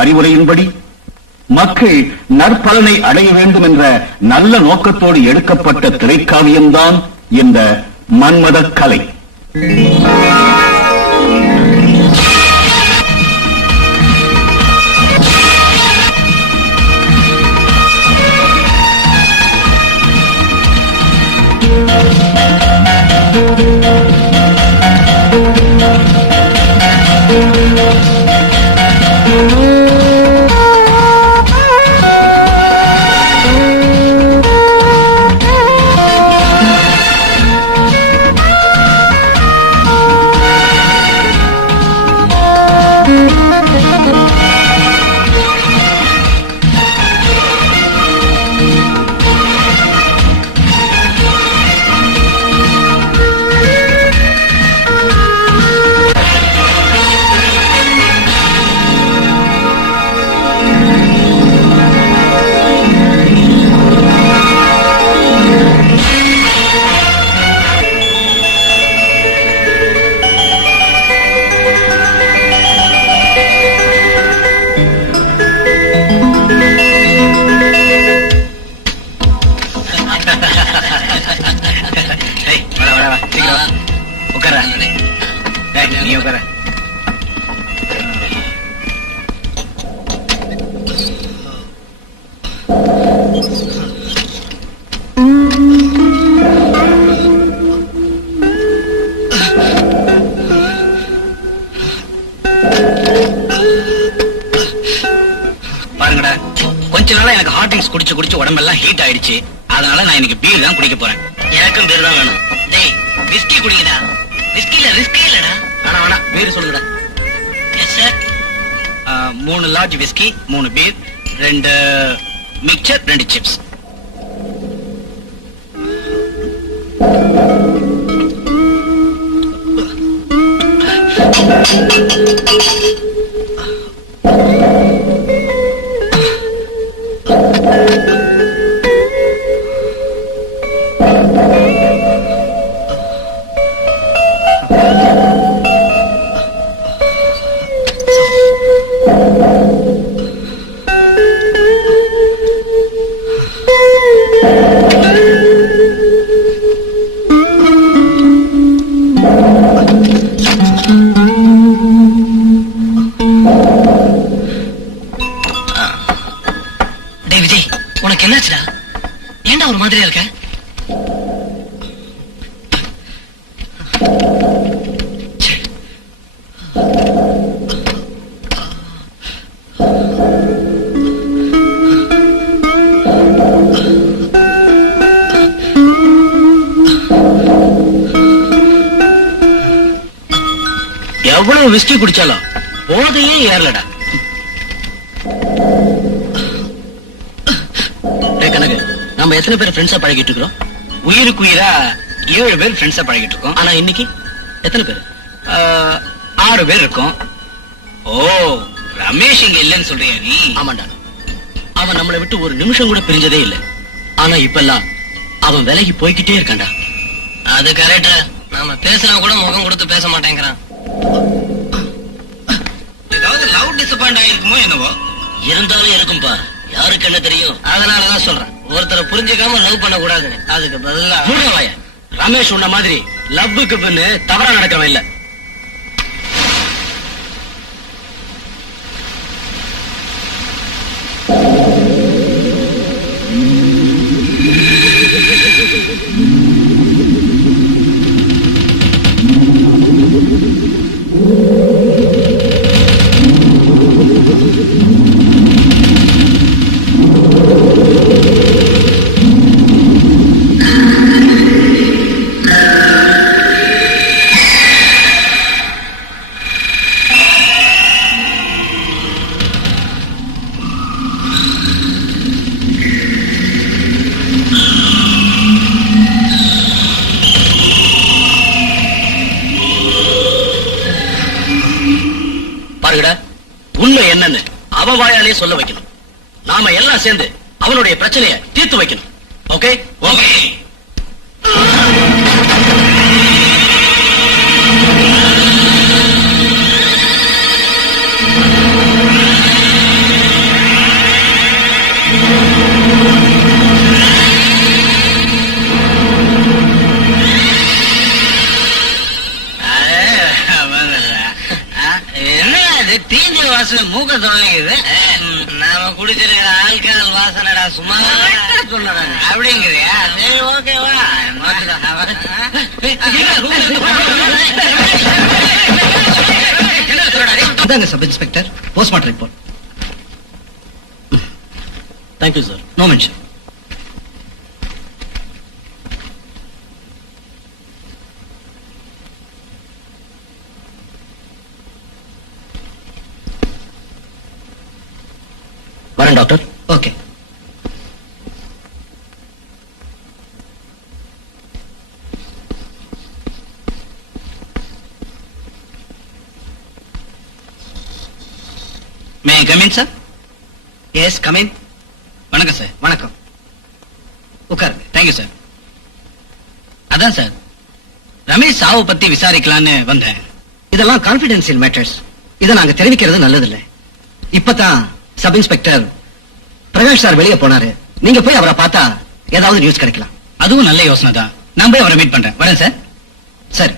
அறிவுரையின்படி மக்கள் நற்பலனை அடைய வேண்டும் என்ற நல்ல நோக்கத்தோடு எடுக்கப்பட்ட திரைக்காவியம்தான் இந்த மன்மத கலை. கொஞ்ச நாளா எனக்கு ஹாட் ட்ரிங்க்ஸ் குடிச்சு குடிச்சு உடம்பெல்லாம் ஹீட் ஆயிடுச்சு. அதனால நான் இன்னைக்கு பீர் தான் குடிக்க போறேன். எனக்கும் பீர் தான் வேணும். டேய் விஸ்கி குடிக்கடா. விஸ்கில ரிஸ்கே இல்லடா. வேணா பீர் சொல்லுடா. Yes sir. 3 large whisky, 3 beer, 2 mixture, 2 chips. உனக்கு என்னாச்சுடா? ஏன்டா ஒரு மாதிரியா இருக்க? எவ்வளவு விஸ்கி குடிச்சாலும் போதையே ஏறலடா. கணக்கு நம்ம எத்தனை பேர் ஃப்ரெண்ட்ஸா பழகிட்டு இருக்கிறோம்? உயிருக்கு உயிரா 7 பேர் ஃப்ரெண்ட்ஸா பழகிட்டு இருக்கோம். ஆனா இன்னைக்கு எத்தனை பேர்? 6 பேர் இருக்கோம். ஓ, ரமேஷ் இங்க இல்லைன்னு சொல்றியா நீ? ஆமாண்டா, அவன் நம்மளை விட்டு ஒரு நிமிஷம் கூட பிரிஞ்சதே இல்லை. ஆனா இப்பெல்லாம் அவன் விலகி போய்கிட்டே இருக்கான்டா. அது கரெக்டா. நாம பேசுனா கூட முகம் கொடுத்து பேச மாட்டேங்கிறான். ஏதாவது லவ் டிசப்பாயிண்ட் ஆயிருக்குமோ என்னவோ? இருந்தாலும் இருக்கும்பா, யாருக்கு என்ன தெரியும்? அதனாலதான் சொல்றேன், ஒருத்தரை புரிஞ்சுக்காம லவ் பண்ண கூடாது. அதுக்கு பதிலா ரமேஷ் உன்ன மாதிரி லவ்வுக்கு பின்னு தவறா நடக்கிறவன் இல்ல. உண்மை என்னன்னு அவ வாயாலே சொல்ல வைக்கணும். நாம எல்லாம் சேர்ந்து அவனுடைய பிரச்சனையை தீர்த்து வைக்கணும். Okay okay. வாசனை மூக்க தொலைக்குது. நாம குடிச்சிருக்கிற ஆல்கஹால் வாசனைடா சும்மா சொன்னதாங்க அப்படிங்கிறியா? சரி ஓகேவா? இந்தாங்க sub inspector, postmortem report. Thank you sir. No mention. வரேன் doctor. Okay. May I come in sir? Yes come in. வணக்கம் சார். வணக்கம். உட்காருங்க. Thank you sir. அதான் சார், ரமேஷ் சாவை பத்தி விசாரிக்கலான்னு வந்தேன். இதெல்லாம் கான்பிடென்சியல் மேட்டர்ஸ். இதை நாங்க தெரிவிக்கிறது நல்லதில்லை. இப்பதான் சப் இன்ஸ்பெக்டர் பிரகாஷ் சார் வெளியே போனாரு. நீங்க போய் அவரை பார்த்தா ஏதாவது நியூஸ் கிடைக்கலாம். அதுவும் நல்ல யோசனை தான். நான் போய் அவரை மீட் பண்றேன். வரேன் சார். சரி.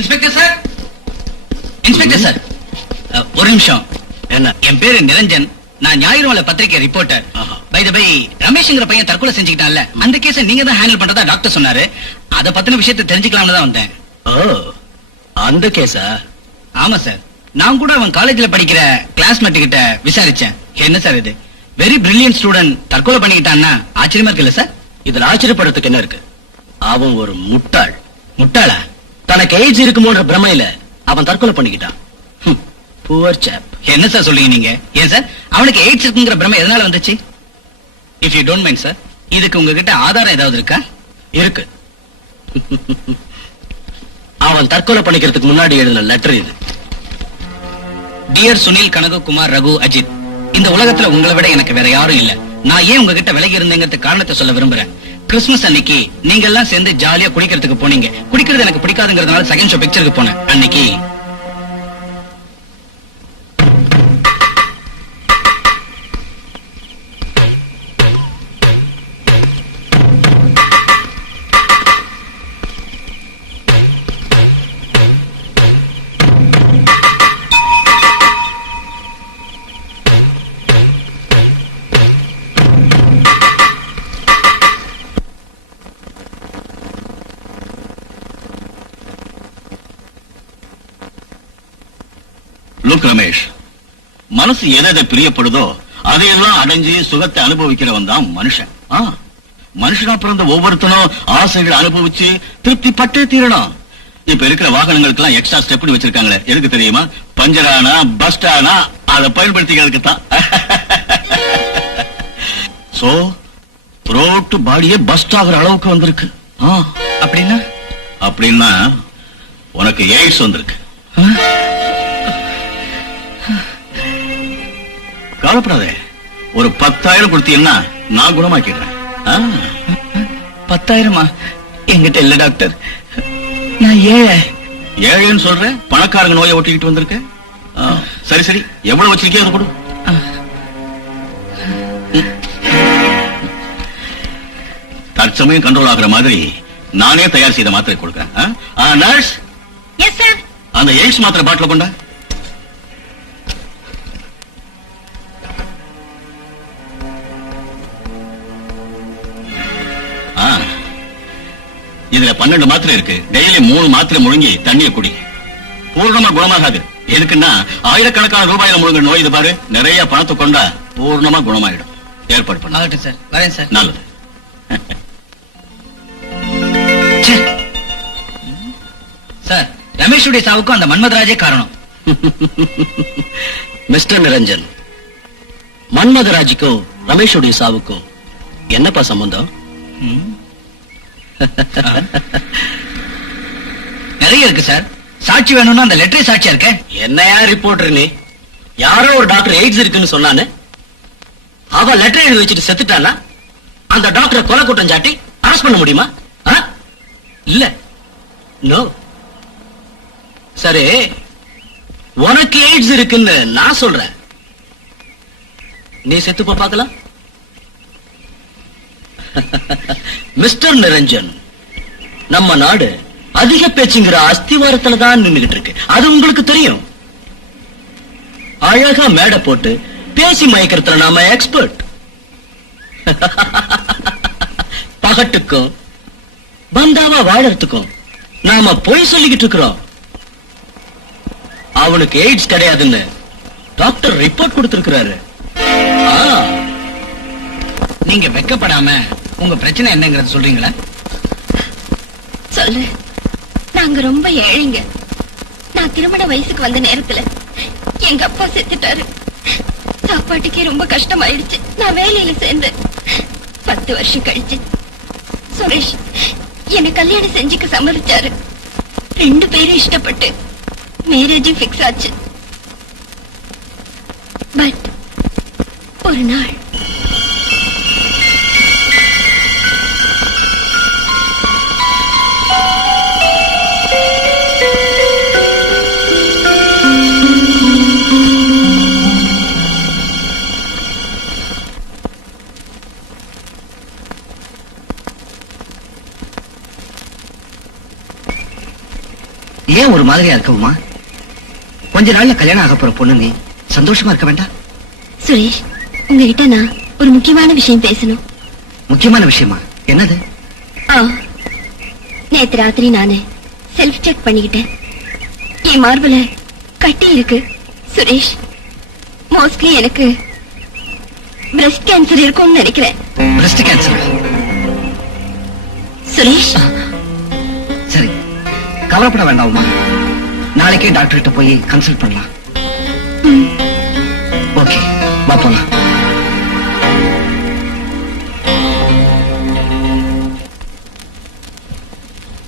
இன்ஸ்பெக்டர் சார், இன்ஸ்பெக்டர் சார், ஒரு நிமிஷம். என்ன? என் பேரு நிரஞ்சன். நான் ஞாயிறு பத்திரிகை ரிப்போர்ட்டர். பை த பை, ரமேஷ்ங்கிற பையன் தற்கொலை செஞ்சுக்கிட்டான்ல, அந்த கேஸை நீங்க தான் ஹேண்டில் பண்றதா டாக்டர் சொன்னாரு. அத பத்தின விஷயத்தை தெரிஞ்சுக்கலாம்னு தான் வந்தேன். ஓ, அந்த கேஸா? ஆமா சார். நான் கூட அவன் காலேஜ்ல படிக்கிற கிளாஸ்மேட் கிட்ட விசாரிச்சேன். என்ன சார் இது, வெரி பிரில்லியன்ட் ஸ்டூடெண்ட் தற்கொலை பண்ணிக்கிட்டான்னா ஆச்சரியமா இருக்குல்ல சார்? இதுல ஆச்சரியப்படுறதுக்கு என்ன இருக்கு? அவன் ஒரு முட்டாள். முட்டாளா? தனக்கு ஏஜ் இருக்குமோன்ற பிரமையில அவன் தற்கொலை பண்ணிக்கிட்டான். புவர் சாப். என்ன சார் சொல்றீங்க நீங்க? ஏன் சார் அவனுக்கு எய்ட்ஸ் இருக்குங்கிற பிரமை எதனால வந்துச்சு? If you don't mind sir, இதுக்கு உங்ககிட்ட ஆதாரம் ஏதாவது இருக்கா? இருக்கு. அவன் தற்கொலை பண்ணிக்கிறதுக்கு முன்னாடி எழுதின லெட்டர் இது. டியர் சுனில், கனகு, குமார், ரகு, அஜித், இந்த உலகத்துல உங்களை விட எனக்கு வேற யாரும் இல்ல. நான் ஏன் உங்ககிட்ட விலகி இருந்தேங்கிறது காரணத்தை சொல்ல விரும்புறேன். கிறிஸ்துமஸ் அன்னைக்கு நீங்க எல்லாம் சேர்ந்து ஜாலியா குடிக்கிறதுக்கு போனீங்க. குடிக்கிறது எனக்கு பிடிக்காதுங்கிறதுனால செகண்ட் ஷோ பிக்சருக்கு போனேன். அன்னைக்கு லுக் ரமேஷ், மனசு எதை பிரியப்படுதோ அதையெல்லாம் அடைஞ்சு சுகத்தை அனுபவிக்கிறவன் தான் மனுஷன். மனுஷனா பிறந்த ஒவ்வொருத்தனும் ஆசைகள் அனுபவிச்சு திருப்தி பட்டே தீரணும். இப்ப இருக்கிற வாகனங்களுக்கெல்லாம் எக்ஸ்ட்ரா ஸ்டெப்னி வச்சிருக்காங்களே, எதுக்கு தெரியுமா? பஞ்சரானா பஸ்டானா அதை பயன்படுத்திக்கிறதுக்கு தான். சோ த்ரோட் பாடியே பஸ்ட் ஆகுற அளவுக்கு வந்திருக்கு. அப்படின்னா அப்படின்னா உனக்கு எய்ட்ஸ் வந்திருக்கு. கவலைப்படாதே, ஒரு 10,000 கொடுத்தீங்கன்னா நான் குணமாக்கிடுறேன். 10,000? என்கிட்ட இல்ல டாக்டர், நான் ஏழைன்னு சொல்ற, பணக்காரங்க நோயை ஒட்டிக்கிட்டு வந்திருக்க. சரி சரி, எவ்வளவு வச்சிருக்கே அதை கொடு. தற்சமயம் கண்ட்ரோல் ஆகுற மாதிரி நானே தயார் செய்த மாத்திரை கொடுக்கிறேன். நர்ஸ், அந்த எய்ட்ஸ் மாத்திரை பாட்டில் கொண்டா. இதுல 12 மாத்திரை இருக்கு. டெய்லி 3 மாத்திரை முழுங்கி தண்ணியை குடி. பூர்ணமா குணமாகாது. எதுக்குன்னா ஆயிரக்கணக்கான ரூபாயில முழுங்க நோய். இது பாரு, நிறைய பணத்தை கொண்டா பூர்ணமா குணமாயிடும். ஏற்பாடு பண்ண சார். வரேன் சார். நல்லது. சார், ரமேஷுடைய சாவுக்கும் அந்த மன்மதராஜே காரணம். மிஸ்டர் நிரஞ்சன், மன்மதராஜுக்கும் ரமேஷுடைய சாவுக்கும் என்னப்பா சம்பந்தம்? நிறைய இருக்கு சார். சாட்சி வேணும்னா அந்த லெட்டரே சாட்சியா இருக்க. என்னையா ரிப்போர்ட்டர் நீ? யாரோ ஒரு டாக்டர் எய்ட்ஸ் இருக்குன்னு சொன்னானு அவ லெட்டர் எழுதி வச்சுட்டு செத்துட்டானா அந்த டாக்டரை கொலை குற்றம் சாட்டி அரெஸ்ட் பண்ண முடியுமா? இல்ல. நோ. சரி, உனக்கு எய்ட்ஸ் இருக்குன்னு நான் சொல்றேன். நீ செத்துப்ப பார்க்கலாம். மிஸ்டர் நிரஞ்சன், நம்ம நாடு அதிக பேச்சுங்கிற அஸ்திவாரத்துல தான் நின்னுகிட்டு இருக்கு. அது உங்களுக்கு தெரியும். அழகா மேடை போட்டு பேசி மயக்கிறதுல நாம எக்ஸ்பர்ட். பகட்டுக்கும் பந்தாவா வாழறதுக்கும் நாம பொய் சொல்லிக்கிட்டு இருக்கிறோம். அவனுக்கு எய்ட்ஸ் கிடையாதுன்னு டாக்டர் ரிப்போர்ட் கொடுத்திருக்கிறாரு. நீங்க வெக்கப்படாம உங்க பிரச்சனை என்னங்கறத சொல்றீங்களா? சொல்லு. நாங்க ரொம்ப ஏழைங்க. நான் திருமண வயசுக்கு வந்த நேரத்துல எங்க அப்பா செத்துட்டாரு. சாப்பாட்டுக்கே ரொம்ப கஷ்டமாயிடுச்சு. நான் வேலையில சேர்ந்தேன். 10 வருஷம் கழிச்சு சுரேஷ் என்ன கல்யாணம் செஞ்சுக்க சம்மதிச்சாரு. 2 பேரும் இஷ்டப்பட்டு மேரேஜும் பிக்ஸ் ஆச்சு. பட் ஒரு நாள் ஏன் ஒரு மாதிரியா இருக்கவுமா? கொஞ்ச நாள்ல கல்யாணம் ஆக போற பொண்ணு நீ சந்தோஷமா இருக்க வேண்டாம்? சுரேஷ், உங்ககிட்ட நான் ஒரு முக்கியமான விஷயம் பேசணும். முக்கியமான விஷயமா? என்னது? நேத்து ராத்திரி நானு செல்ஃப் செக் பண்ணிக்கிட்டேன். என் மார்புல கட்டி இருக்கு. சுரேஷ், மோஸ்ட்லி எனக்கு பிரஸ்ட் கேன்சர் இருக்கும்னு நினைக்கிறேன். Breast cancer? சுரேஷ், சரி, கவலைப்பட வேண்டாமா? நாளைக்கே டாக்டர் கிட்ட போய் கன்சல்ட் பண்ணலாம். ஓகே, வா போலாம்.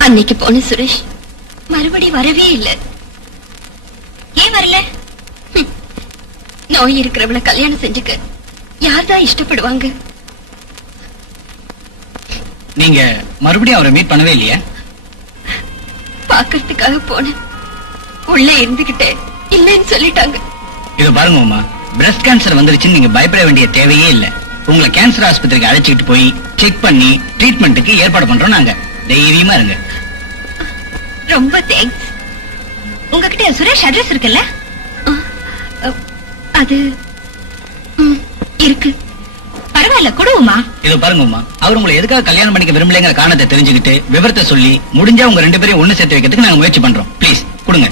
அன்னைக்கு போன சுரேஷ் மறுபடி வரவே இல்லை. ஏன் வரல? நோய் இருக்கிறவள கல்யாணம் செஞ்சுக்க யார்தான் இஷ்டப்படுவாங்க? நீங்க மறுபடியும் அவரை மீட் பண்ணவே இல்லையா? பாக்கிறதுக்காக போனேன். உள்ள இருந்துகிட்டே இல்லைன்னு சொல்லிட்டாங்க. இது பாருங்க அம்மா, பிரஸ்ட் கேன்சர் வந்துருச்சுன்னு நீங்க பயப்பட வேண்டிய தேவையே இல்ல. உங்களை கேன்சர் ஆஸ்பத்திரிக்கு அழைச்சிட்டு போய் செக் பண்ணி ட்ரீட்மெண்ட்டுக்கு ஏற்பாடு பண்றோம் நாங்க. தைரியமா இருங்க. ரொம்ப தேங்க்ஸ். உங்ககிட்ட சுரேஷ் அட்ரஸ் இருக்குல்ல? அது இருக்கு. பரவாயில்ல, கொடுவோமா? இது பாருங்க அம்மா, அவர் உங்களை எதுக்காக கல்யாணம் பண்ணிக்க விரும்பலைங்கிற காரணத்தை தெரிஞ்சுக்கிட்டு விவரத்தை சொல்லி முடிஞ்சா உங்க 2 பேரையும் ஒண்ணு சேர்த்து வைக்கிறதுக்கு நாங்க முயற்சி பண்றோம். ப்ளீஸ் கொடுங்க.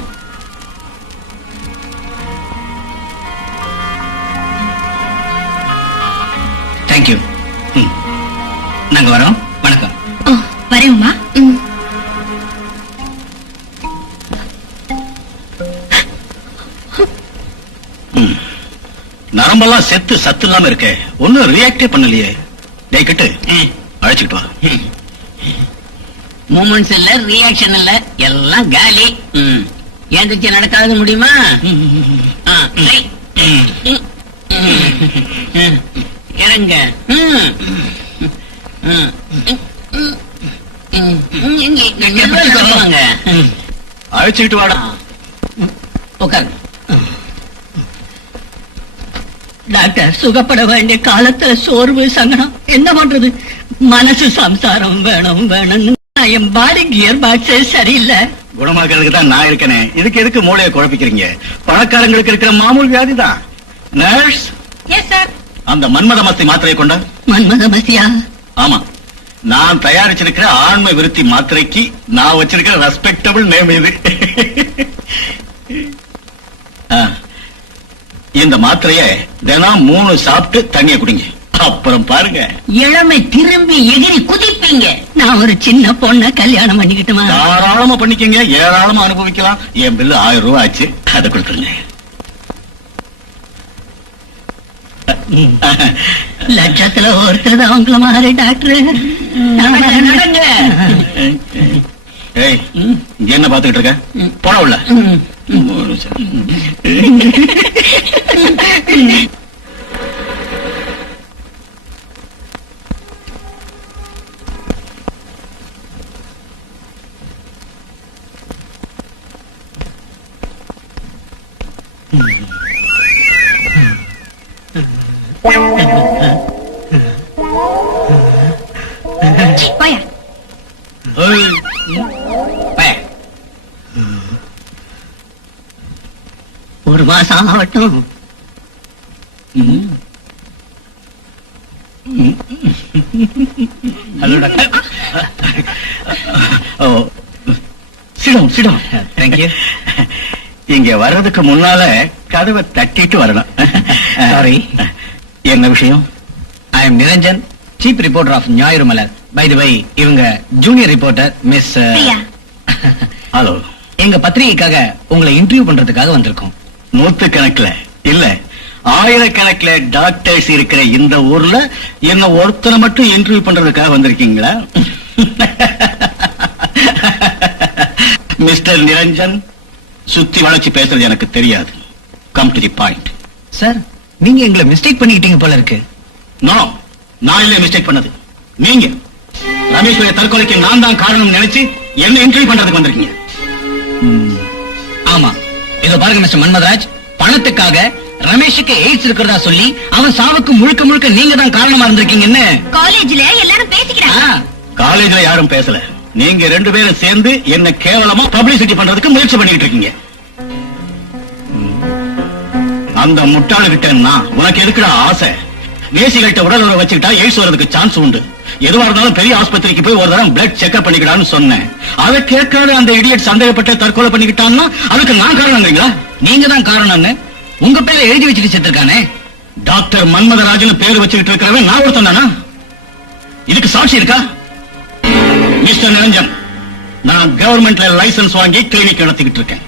தேங்க்யூ. நாங்க வரோம். வணக்கம். வரேம்மா. நரம்பெல்லாம் செத்து சத்து இல்லாம இருக்க ஒன்னும் ரியாக்டே பண்ணலையே. டேய் கட்டு, அழைச்சிட்டு வா. மூமெண்ட்ஸ் இல்ல, ரியாக்ஷன் இல்ல, எல்லாம் காலி. ஏந்திரிச்சு நடக்காத முடியுமா? இறங்க. அழைச்சிட்டு வாடா. உட்காரு. டாக்டர், சுகப்பட வேண்டிய காலத்துல சோர்வு சங்கடம் என்ன பண்றது? மனசு சம்சாரம் வேணும் வேணும். என் பாடி கியர் பாக்ஸே சரியில்லை. குணமாக்குறதுக்கு தான் நான் இருக்கேனே. இதுக்கு எதுக்கு மூளையை குழப்பிக்கிறீங்க? பணக்காரங்களுக்கு இருக்கிற மாமூல் வியாதி தான். Nurse, yes sir. அந்த மன்மத மஸ்தி மாத்திரையை கொண்ட. மன்மத மசியா? ஆமா, நான் தயாரிச்சிருக்கிற ஆன்ம விருத்தி மாத்திரைக்கு நான் வச்சிருக்கிற ரெஸ்பெக்டபிள் நேம் இது. இந்த மாத்திரைய தினம் 3 சாப்பிட்டு தண்ணிய குடிங்க. அப்புறம் பாருங்க, இளமை திரும்பி எகிரி குதிப்பீங்க. நான் ஒரு சின்ன பொண்ண கல்யாணம் பண்ணிக்கிட்டுமா? தாராளமா பண்ணிக்கங்க, ஏராளமா அனுபவிக்கலாம். என் பில்லு 1000 ரூபாய் ஆச்சு, அதை கொடுத்துருங்க. லட்சத்துல ஒருத்தர் தான் உங்களை மாதிரி டாக்டர். ஏய், இங்க என்ன பாத்துக்கிட்டு இருக்க? போட உள்ள. சீ, போயா. ஒரு மாசம் ஆகட்டும். Hello doctor. Sit down sit down. Thank you. இங்க வர்றதுக்கு முன்னால கதவை தட்டிட்டு வரணும். சாரி. என்ன விஷயம்? I am Niranjan, chief reporter of Gnayiru Malar. By the way, இவங்க junior reporter miss Priya. Hello. எங்க பத்திரிகைக்காக உங்களை இன்டர்வியூ பண்றதுக்காக வந்திருக்கோம். நூத்துக்கணக்குல இல்ல, ஆயிரக்கணக்கில் டாக்டர்ஸ் இருக்கிற இந்த ஊர்ல என்ன ஒருத்தரை மட்டும் இன்டர்வியூ பண்றதுக்காக வந்திருக்கீங்களா? மிஸ்டர் நிரஞ்சன், சுத்தி வளைச்சு பேசுறது எனக்கு தெரியாது. Come to the point. Sir, நீங்க எங்களை மிஸ்டேக் பண்ணிக்கிட்டீங்க போல இருக்கு. நோ, நான் இல்ல மிஸ்டேக் பண்ணது, நீங்க. ரமேஸ்வரிய தற்கொலைக்கு நான் தான் காரணம் நினைச்சு என்ன இன்டர்வியூ பண்றதுக்கு வந்திருக்கீங்க. ஆமா, இதோ பாருங்க மிஸ்டர் மன்மதராஜ், பணத்துக்காக ரமேஷுக்கு எய்ட்ஸ் இருக்கிறதா சொல்லி அவன் சாவுக்கு முழுக்க முழுக்க நீங்க தான் காரணமா இருந்திருக்கீங்கன்னு காலேஜ்ல எல்லாரும் பேசிக்கிறாங்க. காலேஜ்ல யாரும் பேசல, நீங்க ரெண்டு பேரும் சேர்ந்து என்ன கேவலமா பப்ளிசிட்டி பண்றதுக்கு முயற்சி பண்ணிட்டு இருக்கீங்க. அந்த முட்டாளுகிட்ட நான் உனக்கு எதுக்குடா ஆசை? வேசிகள்கிட்ட உடல் உறவு வச்சுக்கிட்டா எய்ட்ஸ் வரதுக்கு சான்ஸ் உண்டு. எதுவா இருந்தாலும் பெரிய ஆஸ்பத்திரிக்கு போய் ஒரு தரம் பிளட் செக்அப் பண்ணிக்கிடான்னு சொன்னேன். அதை கேட்காத அந்த இடியட் சந்தேகப்பட்டு தற்கொலை பண்ணிக்கிட்டான்னா அதுக்கு நான் காரணம்ங்களா? நீங்க தான் காரணம்னு உங்க பேரை எழுதி வச்சுட்டு செத்துருக்கானே. டாக்டர் மன்மதராஜன் பேர் வச்சுக்கிட்டு இருக்கிறவன் நான் ஒருத்தன் தானா? இதுக்கு சாட்சி இருக்கா? மிஸ்டர் நிரஞ்சன், நான் கவர்மெண்ட்ல லைசன்ஸ் வாங்கி கிளினிக் நடத்திக்கிட்டு இருக்கேன்.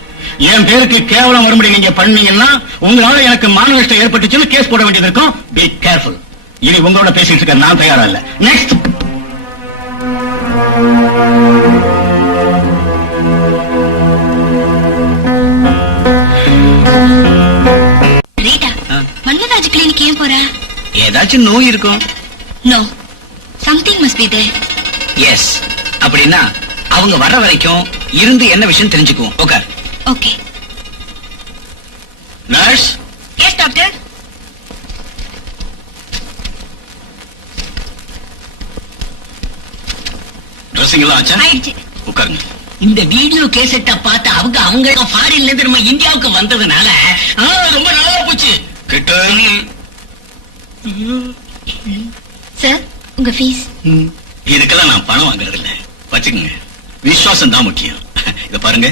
என் பேருக்கு கேவலம் வரும்படி நீங்க பண்ணீங்கன்னா உங்களால எனக்கு மான நஷ்டம் ஏற்பட்டுச்சுன்னு கேஸ் போட வேண்டியது இருக்கும். Be careful. இனி உங்களோட பேசிட்டு இருக்க நான் தயாரா இல்ல. நெக்ஸ்ட். ரீட்டா, மன்மதாஜ் கிளினிக் ஏன் போற? ஏதாச்சும் நோய் இருக்கும். No, something must be there. Yes, அப்படின்னா அவங்க வர்ற வரைக்கும் இருந்து என்ன விஷயம் தெரிஞ்சுக்குவோம். Okay. Okay. Nurse. Yes doctor. Dressing எல்லாம் ஆச்சா? ஆயிடுச்சு. உட்காருங்க. இந்த வீடியோ கேசட்டை பார்த்து அவங்க ஃபாரின்ல இருந்து நம்ம இந்தியாவுக்கு வந்ததுனால ரொம்ப நல்லா போச்சு. கிட்ட சார், உங்க ஃபீஸ். இதுக்கெல்லாம் நான் பணம் வாங்குறது இல்ல, வச்சுக்கோங்க. விசுவாசம் தான் முக்கியம். இத பாருங்க,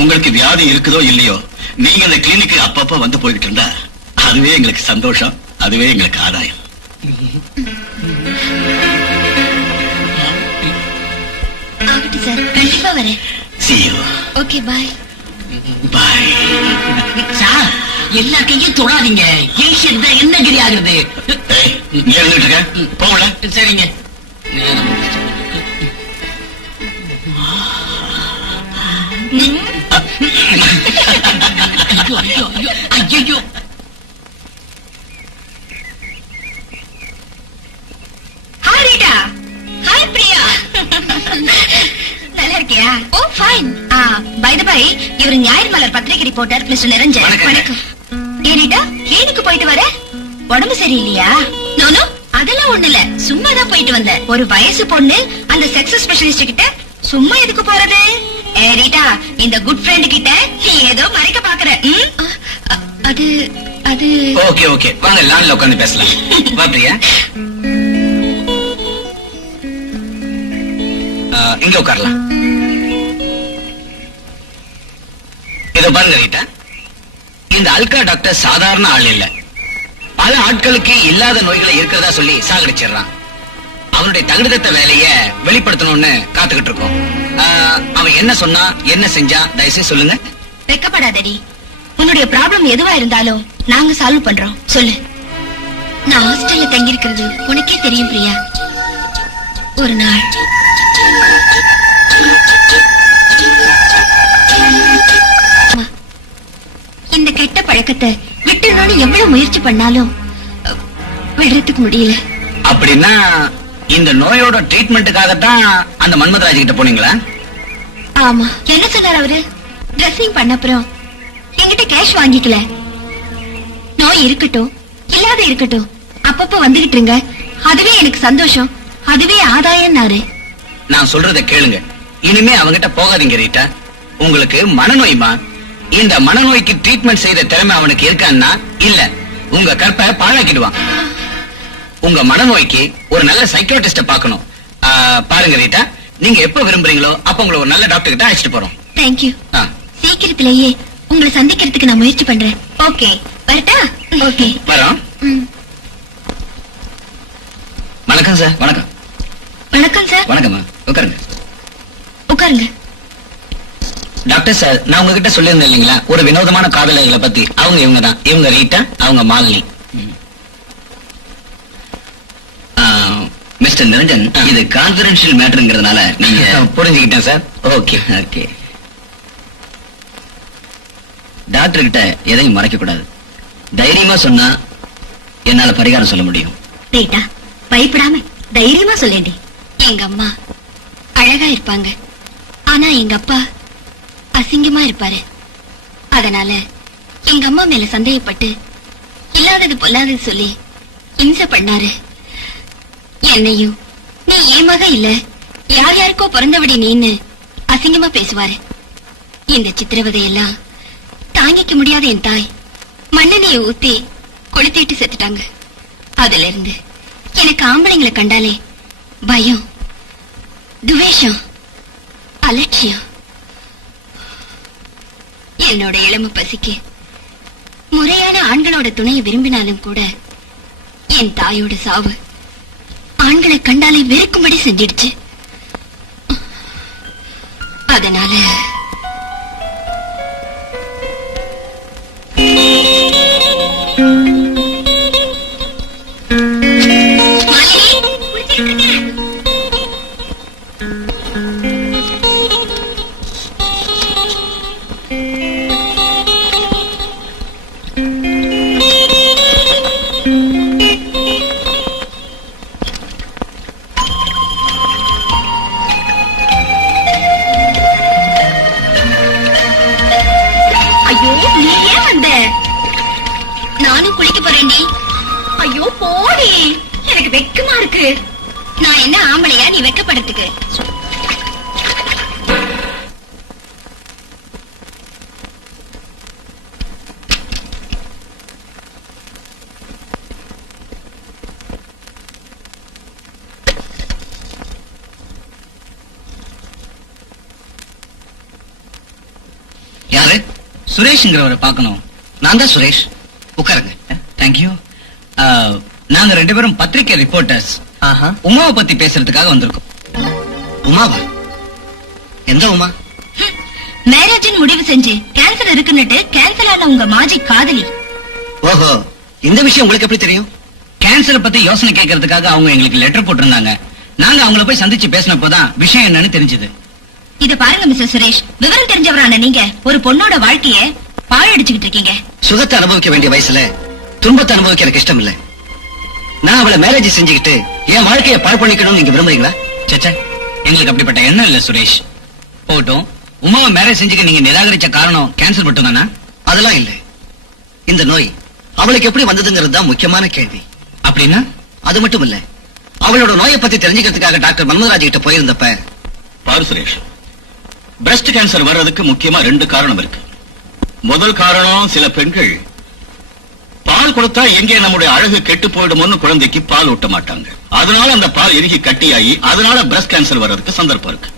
உங்களுக்கு வியாதி இருக்குதோ இல்லையோ, நீங்க இந்த கிளினிக்கு அப்பப்ப வந்து போய்கிட்டு இருந்தா அதுவே எங்களுக்கு சந்தோஷம், அதுவே எங்களுக்கு ஆதாயம். ஆகட்டும் சார், கண்டிப்பா வரேன். See you. Okay, bye. Bye. Sir, எல்லா கையும் தொடாதீங்க. ஏஷியன் தான் என்ன கிரி ஆகுறது. ஏய், நீ எழுந்துட்டு இருக்க? போகல. சரிங்க. ஐயோ, ஹாய் ரீட்டா. ஹாய் பிரியா. நல்லா இருக்கியா? ஓ ஃபைன். பை தி பை, இவர் ஞாயிறு மலர் பத்திரிகை ரிப்போர்ட்டர் மிஸ்டர் நிரஞ்சன். வணக்கம். ஏ ரீட்டா, கிளினிக்கு போயிட்டு வர? உடம்பு சரியில்லையா? நோ நோ, அதெல்லாம் ஒண்ணு இல்ல, சும்மா தான் போயிட்டு வந்தேன். ஒரு வயசு பொண்ணு அந்த செக்ஸ் ஸ்பெஷலிஸ்ட் கிட்ட சும்மா எதுக்கு போறது? ஏ ரீட்டா, இந்த குட் ஃப்ரெண்ட் கிட்ட நீ ஏதோ மறைக்க பாக்குற. அது அது ஓகே ஓகே, வாங்க லான்ல உட்கார்ந்து பேசலாம். வா பிரியா, இங்க உட்காரலாம். இத பாருங்க ரீட்டா, இந்த அல்கா டாக்டர் சாதாரண ஆள் இல்ல. பல ஆட்களுக்கு இல்லாத நோய்களை இருக்கிறதா சொல்லி சாகடிச்சிடறான். அவனுடைய தகுதித்த வேலைய வெளிப்படுத்தணும்னு காத்துக்கிட்டு இருக்கோம். அவன் என்ன சொன்னா, என்ன செஞ்சா, தயவுசெய்து சொல்லுங்க. வெக்கப்படாதடி. உன்னுடைய ப்ராப்ளம் எதுவா இருந்தாலும் நாங்க சால்வ் பண்றோம். சொல்லு. நான் ஹாஸ்டல்ல தங்கி இருக்கிறது உனக்கே தெரியும் பிரியா. ஒரு நாள் இந்த கெட்ட பழக்கத்தை விட்டுறணும்னு எவ்வளவு முயற்சி பண்ணாலும் விடுறதுக்கு முடியல. அப்படின்னா இந்த நோயோட ட்ரீட்மெண்ட்டுக்காகத்தான் அந்த மன்மதராஜ் கிட்ட போனீங்களா? ஆமா. என்ன சொன்னார் அவரு? ட்ரெஸ்ஸிங் பண்ண அப்புறம் என்கிட்ட கேஷ் வாங்கிக்கல. நோய் இருக்கட்டும், இல்லாத இருக்கட்டும், அப்பப்ப வந்துகிட்டு இருங்க, அதுவே எனக்கு சந்தோஷம், அதுவே ஆதாயம்னாரு. நான் சொல்றதை கேளுங்க. இனிமே அவங்கிட்ட போகாதீங்க ரீட்டா. உங்களுக்கு மனநோய்மா. இந்த மனநோய்க்கு ட்ரீட்மெண்ட் செய்த திறமை அவனுக்கு இருக்கான்னா இல்ல, உங்க கற்பை பாழாக்கிடுவான். உங்க மனநோய்க்கு ஒரு நல்ல சைக்கியாட்ரிஸ்ட பார்க்கணும். பாருங்க ரீட்டா, நீங்க எப்ப விரும்புறீங்களோ அப்ப உங்களை ஒரு நல்ல டாக்டர் கிட்ட அழைச்சிட்டு போறோம். தேங்க்யூ. ஆ, சீக்கிரத்திலேயே உங்களை சந்திக்கிறதுக்கு நான் முயற்சி பண்றேன். ஓகே, வரட்டா? ஓகே. வரோம். ம். வணக்கம் சார். வணக்கம். வணக்கம் சார். வணக்கம்மா, உட்காருங்க. உட்காருங்க. டாக்டர் சார், நான் உங்ககிட்ட சொல்லியிருந்தேன் இல்லைங்களா, ஒரு வினோதமான காதலர்களை பத்தி. அவங்க இவங்க தான். இவங்க ரீட்டா, அவங்க மாலினி. மிஸ்டர் நிரஞ்சன், இது கான்பிடென்ஷியல் மேட்டர்ங்கிறதுனால நீங்க புரிஞ்சுக்கிட்டேன் சார். Okay okay. டாக்டர் கிட்ட எதையும் மறைக்க கூடாது. தைரியமா சொன்னா என்னால பரிகாரம் சொல்ல முடியும். ரேட்டா, பயப்படாம தைரியமா சொல்லேண்டி. எங்க அம்மா அழகா இருப்பாங்க, ஆனா எங்க அப்பா அசிங்கமா இருப்பாரு. அதனால எங்க அம்மா மேல சந்தேகப்பட்டு இல்லாதது பொல்லாதது சொல்லி இம்சை பண்ணாரு. என்னையும் நீ ஏன் மக இல்ல, யார் யாருக்கோ பிறந்தபடி நீன்னு அசிங்கமா பேசுவாரு. இந்த சித்திரவதையெல்லாம் தாங்கிக்க முடியாத என் தாய் மண்ணெண்ணையை ஊத்தி கொளுத்திட்டு செத்துட்டாங்க. அதுல இருந்து எனக்கு ஆம்பளைங்களை கண்டாலே பயம், துவேஷம், அலட்சியம். என்னோட இளம பசிக்கு முறையான ஆண்களோட துணையை விரும்பினாலும் கூட என் தாயோட சாவு ஆண்களை கண்டாலே வெறுக்கும்படி செஞ்சிடுச்சு. அதனால நானும் குளிக்க போறேன்டி. ஐயோ போடி, எனக்கு வெக்கமா இருக்கு. நான் என்ன ஆம்பளையா நீ வெக்கப்படுறதுக்கு? யாரு? சுரேஷ்ங்கிறவரை பார்க்கணும். நான் தான் சுரேஷ். உட்காருங்க. தேங்க்யூ. நாங்க ரெண்டு பேரும் பத்திரிகை ரிப்போர்ட்டர்ஸ். உமாவை பத்தி பேசுறதுக்காக வந்திருக்கோம். உமாவா? எந்த உமா? மேரேஜின் முடிவு செஞ்சு கேன்சர் இருக்குன்னுட்டு கேன்சல் ஆன உங்க மாஜி காதலி. ஓஹோ, இந்த விஷயம் உங்களுக்கு எப்படி தெரியும்? கேன்சரை பத்தி யோசனை கேட்கறதுக்காக அவங்க எங்களுக்கு லெட்டர் போட்டிருந்தாங்க. நாங்க அவங்கள போய் சந்திச்சு பேசினப்போதான் விஷயம் என்னன்னு தெரிஞ்சது. இத பாருங்க மிஸ்டர் சுரேஷ், விவரம் தெரிஞ்சவரான நீங்க ஒரு பொண்ணோட வாழ்க்கைய பாழடிச்சுக்கிட்டு இருக்கீங்க. சுகத்தை அனுபவிக்க வேண்டிய வயசுல துன்பத்தை அனுபவிக்க எனக்கு இஷ்டம் இல்ல. நான் அவளை மேரேஜ் செஞ்சுக்கிட்டு என் வாழ்க்கையை பாழ் பண்ணிக்கணும்னு நீங்க விரும்புறீங்களா? சச்சா, எங்களுக்கு அப்படிப்பட்ட எண்ணம் இல்ல சுரேஷ். போகட்டும், உமாவை மேரேஜ் செஞ்சுக்க நீங்க நிராகரிச்ச காரணம் கேன்சர் மட்டும் தானா? அதெல்லாம் இல்ல. இந்த நோய் அவளுக்கு எப்படி வந்ததுங்கிறது தான் முக்கியமான கேள்வி. அப்படின்னா? அது மட்டும் இல்ல, அவளோட நோயை பத்தி தெரிஞ்சுக்கிறதுக்காக டாக்டர் மன்மதராஜ் கிட்ட போயிருந்தப்ப. பாரு சுரேஷ், பிரஸ்ட் கேன்சர் வர்றதுக்கு முக்கியமா 2 காரணம் இருக்கு. முதல் காரணம், சில பெண்கள் பால் கொடுத்தா எங்கே நம்முடைய அழகு கெட்டு போயிடுமோன்னு குழந்தைக்கு பால் ஊட்ட மாட்டாங்க. அதனால அந்த பால் இறுகி கட்டியாகி அதனால பிரஸ்ட் கேன்சர் வர்றதுக்கு சந்தர்ப்பம் இருக்கு.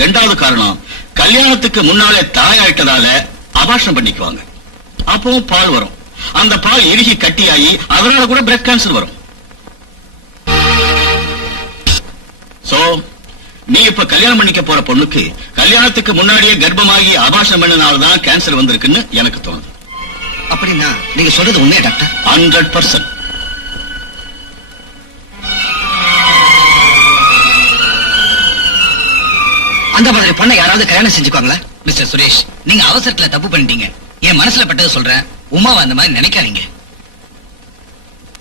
2வது காரணம், கல்யாணத்துக்கு முன்னாலே தாயாயிட்டதால அபாஷம் பண்ணிக்குவாங்க. அப்பவும் பால் வரும். அந்த பால் இறுகி கட்டியாகி அதனால கூட பிரஸ்ட் கேன்சர் வரும். சோ நீ இப்ப கல்யாணம் பண்ணிக்க போற பொண்ணுக்கு கல்யாணத்துக்கு முன்னாடியே கர்ப்பமாகி அபாஷம் பண்ணனால்தான் கேன்சர் வந்திருக்குன்னு எனக்கு தோணுது. அப்படின்னா நீங்க சொல்றது உண்மையா டாக்டர்? 100%. அந்த மாதிரி பொண்ணை யாராவது கல்யாணம் செஞ்சுக்குவாங்களா? மிஸ்டர் சுரேஷ், நீங்க அவசரத்துல தப்பு பண்ணிட்டீங்க. என் மனசுல பட்டதை சொல்றேன். உமாவை அந்த மாதிரி நினைக்காதீங்க.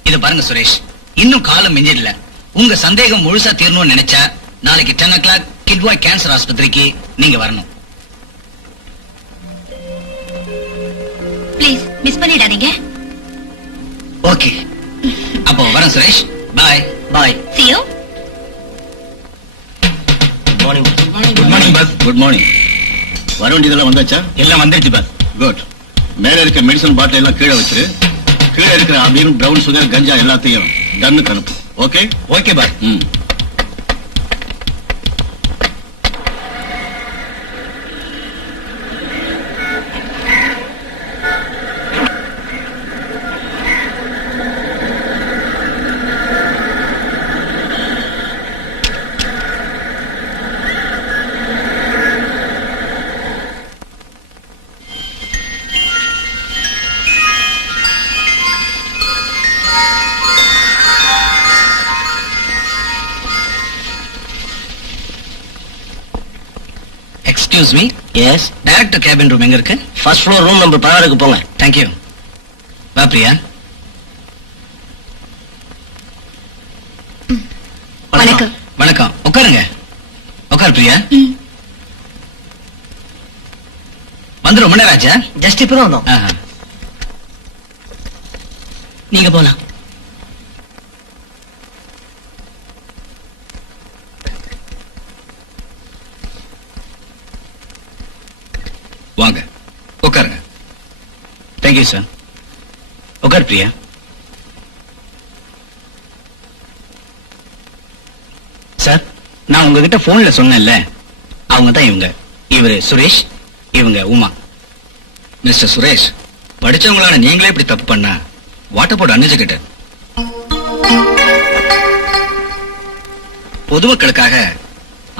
இது பாருங்க சுரேஷ், இன்னும் காலம் மிஞ்சிடல. உங்க சந்தேகம் முழுசா தீரணும்னு நினைச்சா நாளைக்கு 10 o'clock கிட்வாய் கேன்சர் ஆஸ்பத்திரிக்கு நீங்க வரணும். ப்ளீஸ் மிஸ் பண்ணிடாதீங்க. ஓகே, அப்போ வரேன் சுரேஷ். பாய். பாய். See you. Good morning bus. Good morning. வர வேண்டியதெல்லாம் வந்தாச்சா? எல்லாம் வந்துருச்சு பாஸ். குட். மேல இருக்க மெடிசன் பாட்டில் எல்லாம் கீழே வச்சிரு. கீழே இருக்கிற அபீன், பிரவுன் சுகர், கஞ்சா எல்லாத்தையும் கன்னுக்கு அனுப்பு. Okay? Okay boss. Excuse me. Yes. Director cabin room எங்க இருக்கு? ஃபர்ஸ்ட் ஃப்ளோர் ரூம் நம்பர் 16க்கு போங்க. தேங்க்யூ. வா பிரியா. வணக்கம். வணக்கம். உட்காருங்க. உட்கார் பிரியா. வந்து ரொம்ப நேரம் ஆச்சா? ஜஸ்ட் இப்போ தான் வந்தோம். ஆஹா. நீங்க போலாம். வாங்க உட்காருங்க. Thank you sir. உட்கார் பிரியா. சார், நான் உங்ககிட்ட போன்ல சொன்னேன்ல, அவங்க தான் இவங்க. இவரு சுரேஷ், இவங்க உமா. மிஸ்டர் சுரேஷ், படிச்சவங்களான நீங்களே இப்படி தப்பு பண்ணா வாட் அபௌட் அன்எஜுகேட்டட்? பொதுமக்களுக்காக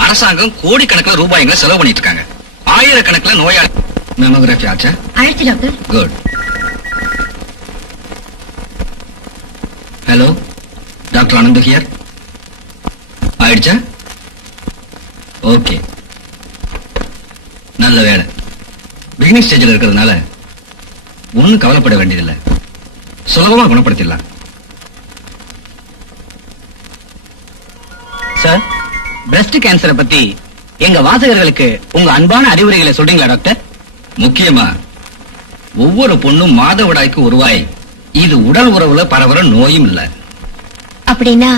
அரசாங்கம் கோடிக்கணக்கில் ரூபாய்களை செலவு பண்ணிட்டு இருக்காங்க. ஆயிரக்கணக்கில் நோயாளி. மேமோகிராஃபி ஆச்சா? அழைச்சு doctor. Good. Hello, doctor Anand here. ஆயிடுச்சா? ஓகே, நல்ல வேலை. பிகினிங் ஸ்டேஜில் இருக்கிறதுனால ஒன்னும் கவலைப்பட வேண்டியதில்லை. சுலபமா குணப்படுத்திடலாம். சார், பிரஸ்ட் கேன்சரை பத்தி எங்க வாசகர்களுக்கு உங்க அன்பான அறிவுரைகளை சொல்றீங்களா டாக்டர்? முக்கியமா ஒவ்வொரு பொண்ணும் மாதவிடாய்க்கு உருவாய் இது உடல் உறவுல பரவற நோயும் இல்ல. அப்படின்னா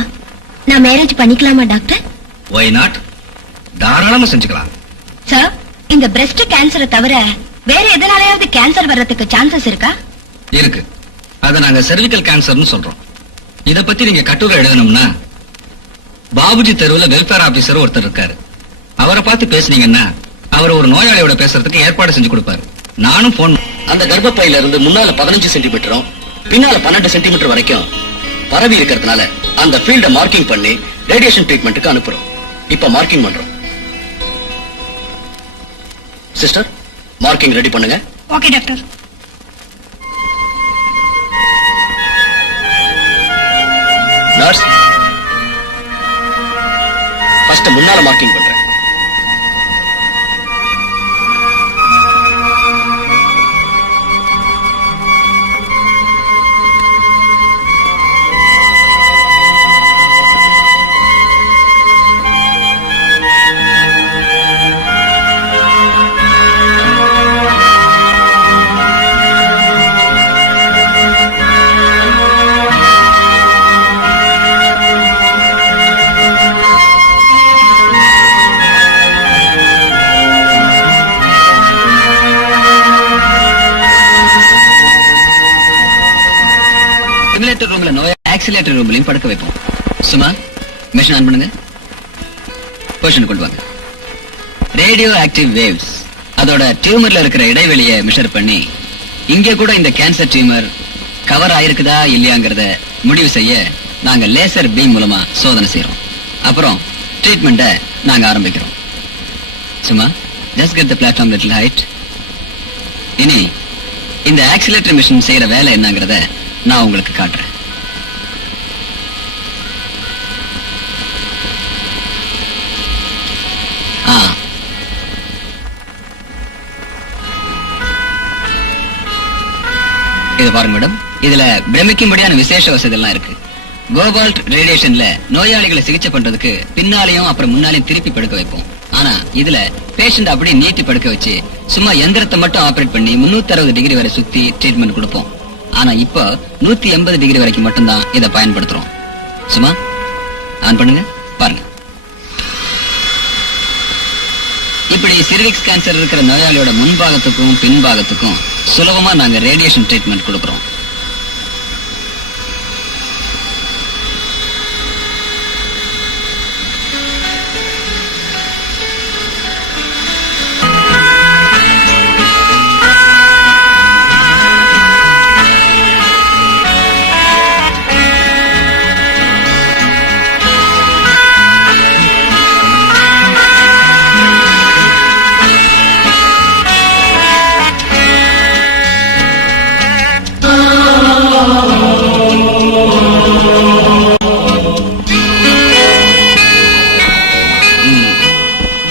நான் மேரேஜ் பண்ணிக்கலாமா டாக்டர்? Y not? தாராளமா செஞ்சுக்கலாம். சார், இந்த பிரஸ்ட் கேன்சரை தவிர வேற எதனாலயாவது கேன்சர் வர்றதுக்கு சான்சஸ் இருக்கா? இருக்கு. அத நாங்க செர்விக்கல் கேன்சர்னு சொல்றோம். இத பத்தி நீங்க கட்டுரை எழுதணும்னா பாபுஜி தெருவுல வெல்ஃபேர் ஆபீசர் ஒருத்தர் இருக்காரு. அவரை பார்த்து பேசுனீங்கன்னா அவர் ஒரு நோயாளியோட பேசுறதுக்கு ஏற்பாடு செஞ்சு கொடுப்பாரு. நானும் போன். அந்த கர்ப்பப்பையில இருந்து முன்னால 15 சென்டிமீட்டரும் பின்னால 12 சென்டிமீட்டர் வரைக்கும் பரவி இருக்கிறதுனால அந்த ஃபீல்ட மார்க்கிங் பண்ணி ரேடியேஷன் ட்ரீட்மெண்ட்டுக்கு அனுப்புறோம். இப்ப மார்க்கிங் பண்றோம். சிஸ்டர், மார்க்கிங் ரெடி பண்ணுங்க. Okay doctor. நர்ஸ், ஃபர்ஸ்ட் முன்னால மார்க்கிங் பண்றேன். சிமுலேட்டர் ரூம்ல நோயா ஆக்சிலேட்டர் ரூம்லயும் படுக்க வைப்போம். சும்மா மெஷின் ஆன் பண்ணுங்க. பொசிஷன் கொண்டு வாங்க. ரேடியோ ஆக்டிவ் வேவ்ஸ் அதோட டியூமர்ல இருக்கிற இடைவெளியை மெஷர் பண்ணி இங்க கூட இந்த கேன்சர் டியூமர் கவர் ஆயிருக்குதா இல்லையாங்கிறத முடிவு செய்ய நாங்க லேசர் பீம் மூலமா சோதனை செய்யறோம். அப்புறம் ட்ரீட்மெண்ட்டை நாங்க ஆரம்பிக்கிறோம். சும்மா just get the platform little height. இனி இந்த ஆக்சிலேட்டர் மிஷின் செய்யற வேலை என்னங்கறத நான் உங்களுக்கு காட்டுறேன். இது பாருங்க மேடம், இதுல பிரமிக்கும்படியான விசேஷ வசதி எல்லாம் இருக்கு. கோபால்ட் ரேடியேஷன்ல நோயாளிகளை சிகிச்சை பண்றதுக்கு பின்னாலையும் அப்புறம் முன்னாலையும் திருப்பி படுக்க வைப்போம். ஆனா இதுல பேஷண்ட் அப்படியே நீட்டி படுக்க வச்சு சும்மா எந்திரத்தை மட்டும் ஆபரேட் பண்ணி 360 டிகிரி வரை சுத்தி ட்ரீட்மெண்ட் கொடுப்போம். ஆனா இப்போ 180 டிகிரி வரைக்கும் மட்டும்தான் இதை பயன்படுத்துறோம். சும்மா ஆன் பண்ணுங்க, பாருங்க. இப்படி சிரிவிக்ஸ் கேன்சர் இருக்கிற நோயாளியோட முன்பாகத்துக்கும் பின்பாகத்துக்கும் சுலபமா நாங்க ரேடியேஷன் ட்ரீட்மெண்ட் கொடுக்கறோம்.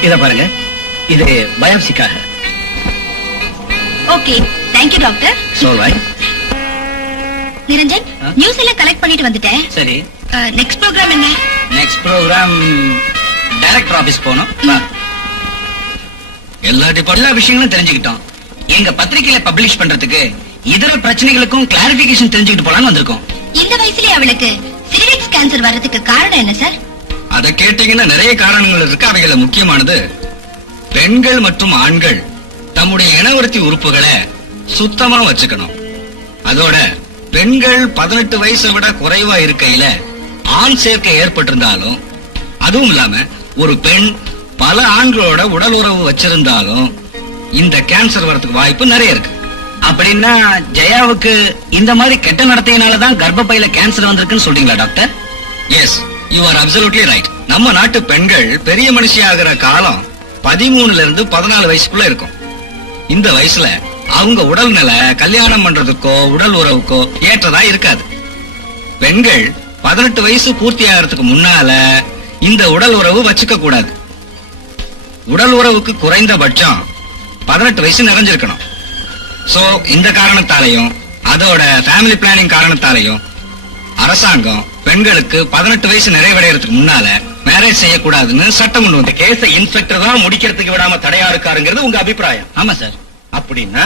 இத பாருங்க, இது பயாப்சிக்காக. Okay, thank you doctor. Niranjan, news எல்லாம் கலெக்ட் பண்ணிட்டு வந்துட்டேன். சரி, நெக்ஸ்ட் ப்ரோக்ராம் என்ன? நெக்ஸ்ட் ப்ரோக்ராம் டைரக்டர் ஆபீஸ் போனோம். எல்லா விஷயங்களும் தெரிஞ்சுக்கிட்டோம். எங்க பத்திரிகையில பப்ளிஷ் பண்றதுக்கு இதர பிரச்சனைகளுக்கும் கிளாரிபிகேஷன் தெரிஞ்சுக்கிட்டு போலான்னு வந்திருக்கோம். இந்த வயசுலயே அவளுக்கு சிரிவிக்ஸ் கேன்சர் வர்றதுக்கு காரணம் என்ன சார்? அத கேட்டீங்கன்னா நிறைய காரணங்கள் இருக்கு. அவைகள முக்கியமானது, பெண்கள் மற்றும் ஆண்கள் தம்முடைய இனவர்த்தி உறுப்புகளை சுத்தமா வச்சுக்கணும். அதோட பெண்கள் 18 வயசை விட குறைவா இருக்கையில ஆண் சேர்க்கை ஏற்பட்டிருந்தாலும், அதுவும் இல்லாம ஒரு பெண் பல ஆண்களோட உடல் உறவு வச்சிருந்தாலும் இந்த கேன்சர் வரதுக்கு வாய்ப்பு நிறைய இருக்கு. அப்படின்னா ஜெயாவுக்கு இந்த மாதிரி கெட்ட நடத்தையினாலதான் கர்ப்பப்பையில கேன்சர் வந்திருக்குன்னு சொல்றீங்களா doctor? Yes, you are absolutely right. நம்ம நாட்டு பெண்கள் பெரிய மனுஷியாகிற காலம் 13ல இருந்து 14 வயசுக்குள்ள இருக்கும். இந்த வயசுல அவங்க உடல்நிலை கல்யாணம் பண்றதுக்கோ உடல் உறவுக்கோ ஏற்றதா இருக்காது. பெண்கள் 18 வயசு பூர்த்தி ஆகிறதுக்கு முன்னால இந்த உடல் உறவு வச்சுக்க கூடாது. உடல் உறவுக்கு குறைந்தபட்சம் 18 வயசு நிறைஞ்சிருக்கணும். சோ இந்த காரணத்தாலையும் அதோட ஃபேமிலி பிளானிங் காரணத்தாலையும் அரசாங்கம் பெண்களுக்கு 18 வயசு நிறைவடைறதுக்கு முன்னால மேரேஜ் செய்யக்கூடாதுன்னு சட்டம் கொண்டு வந்த கேஸ இன்ஸ்பெக்டர் தான் முடிக்கிறதுக்கு விடாம தடையா இருக்காருங்கிறது உங்க அபிப்பிராயம்? ஆமா சார். அப்படின்னா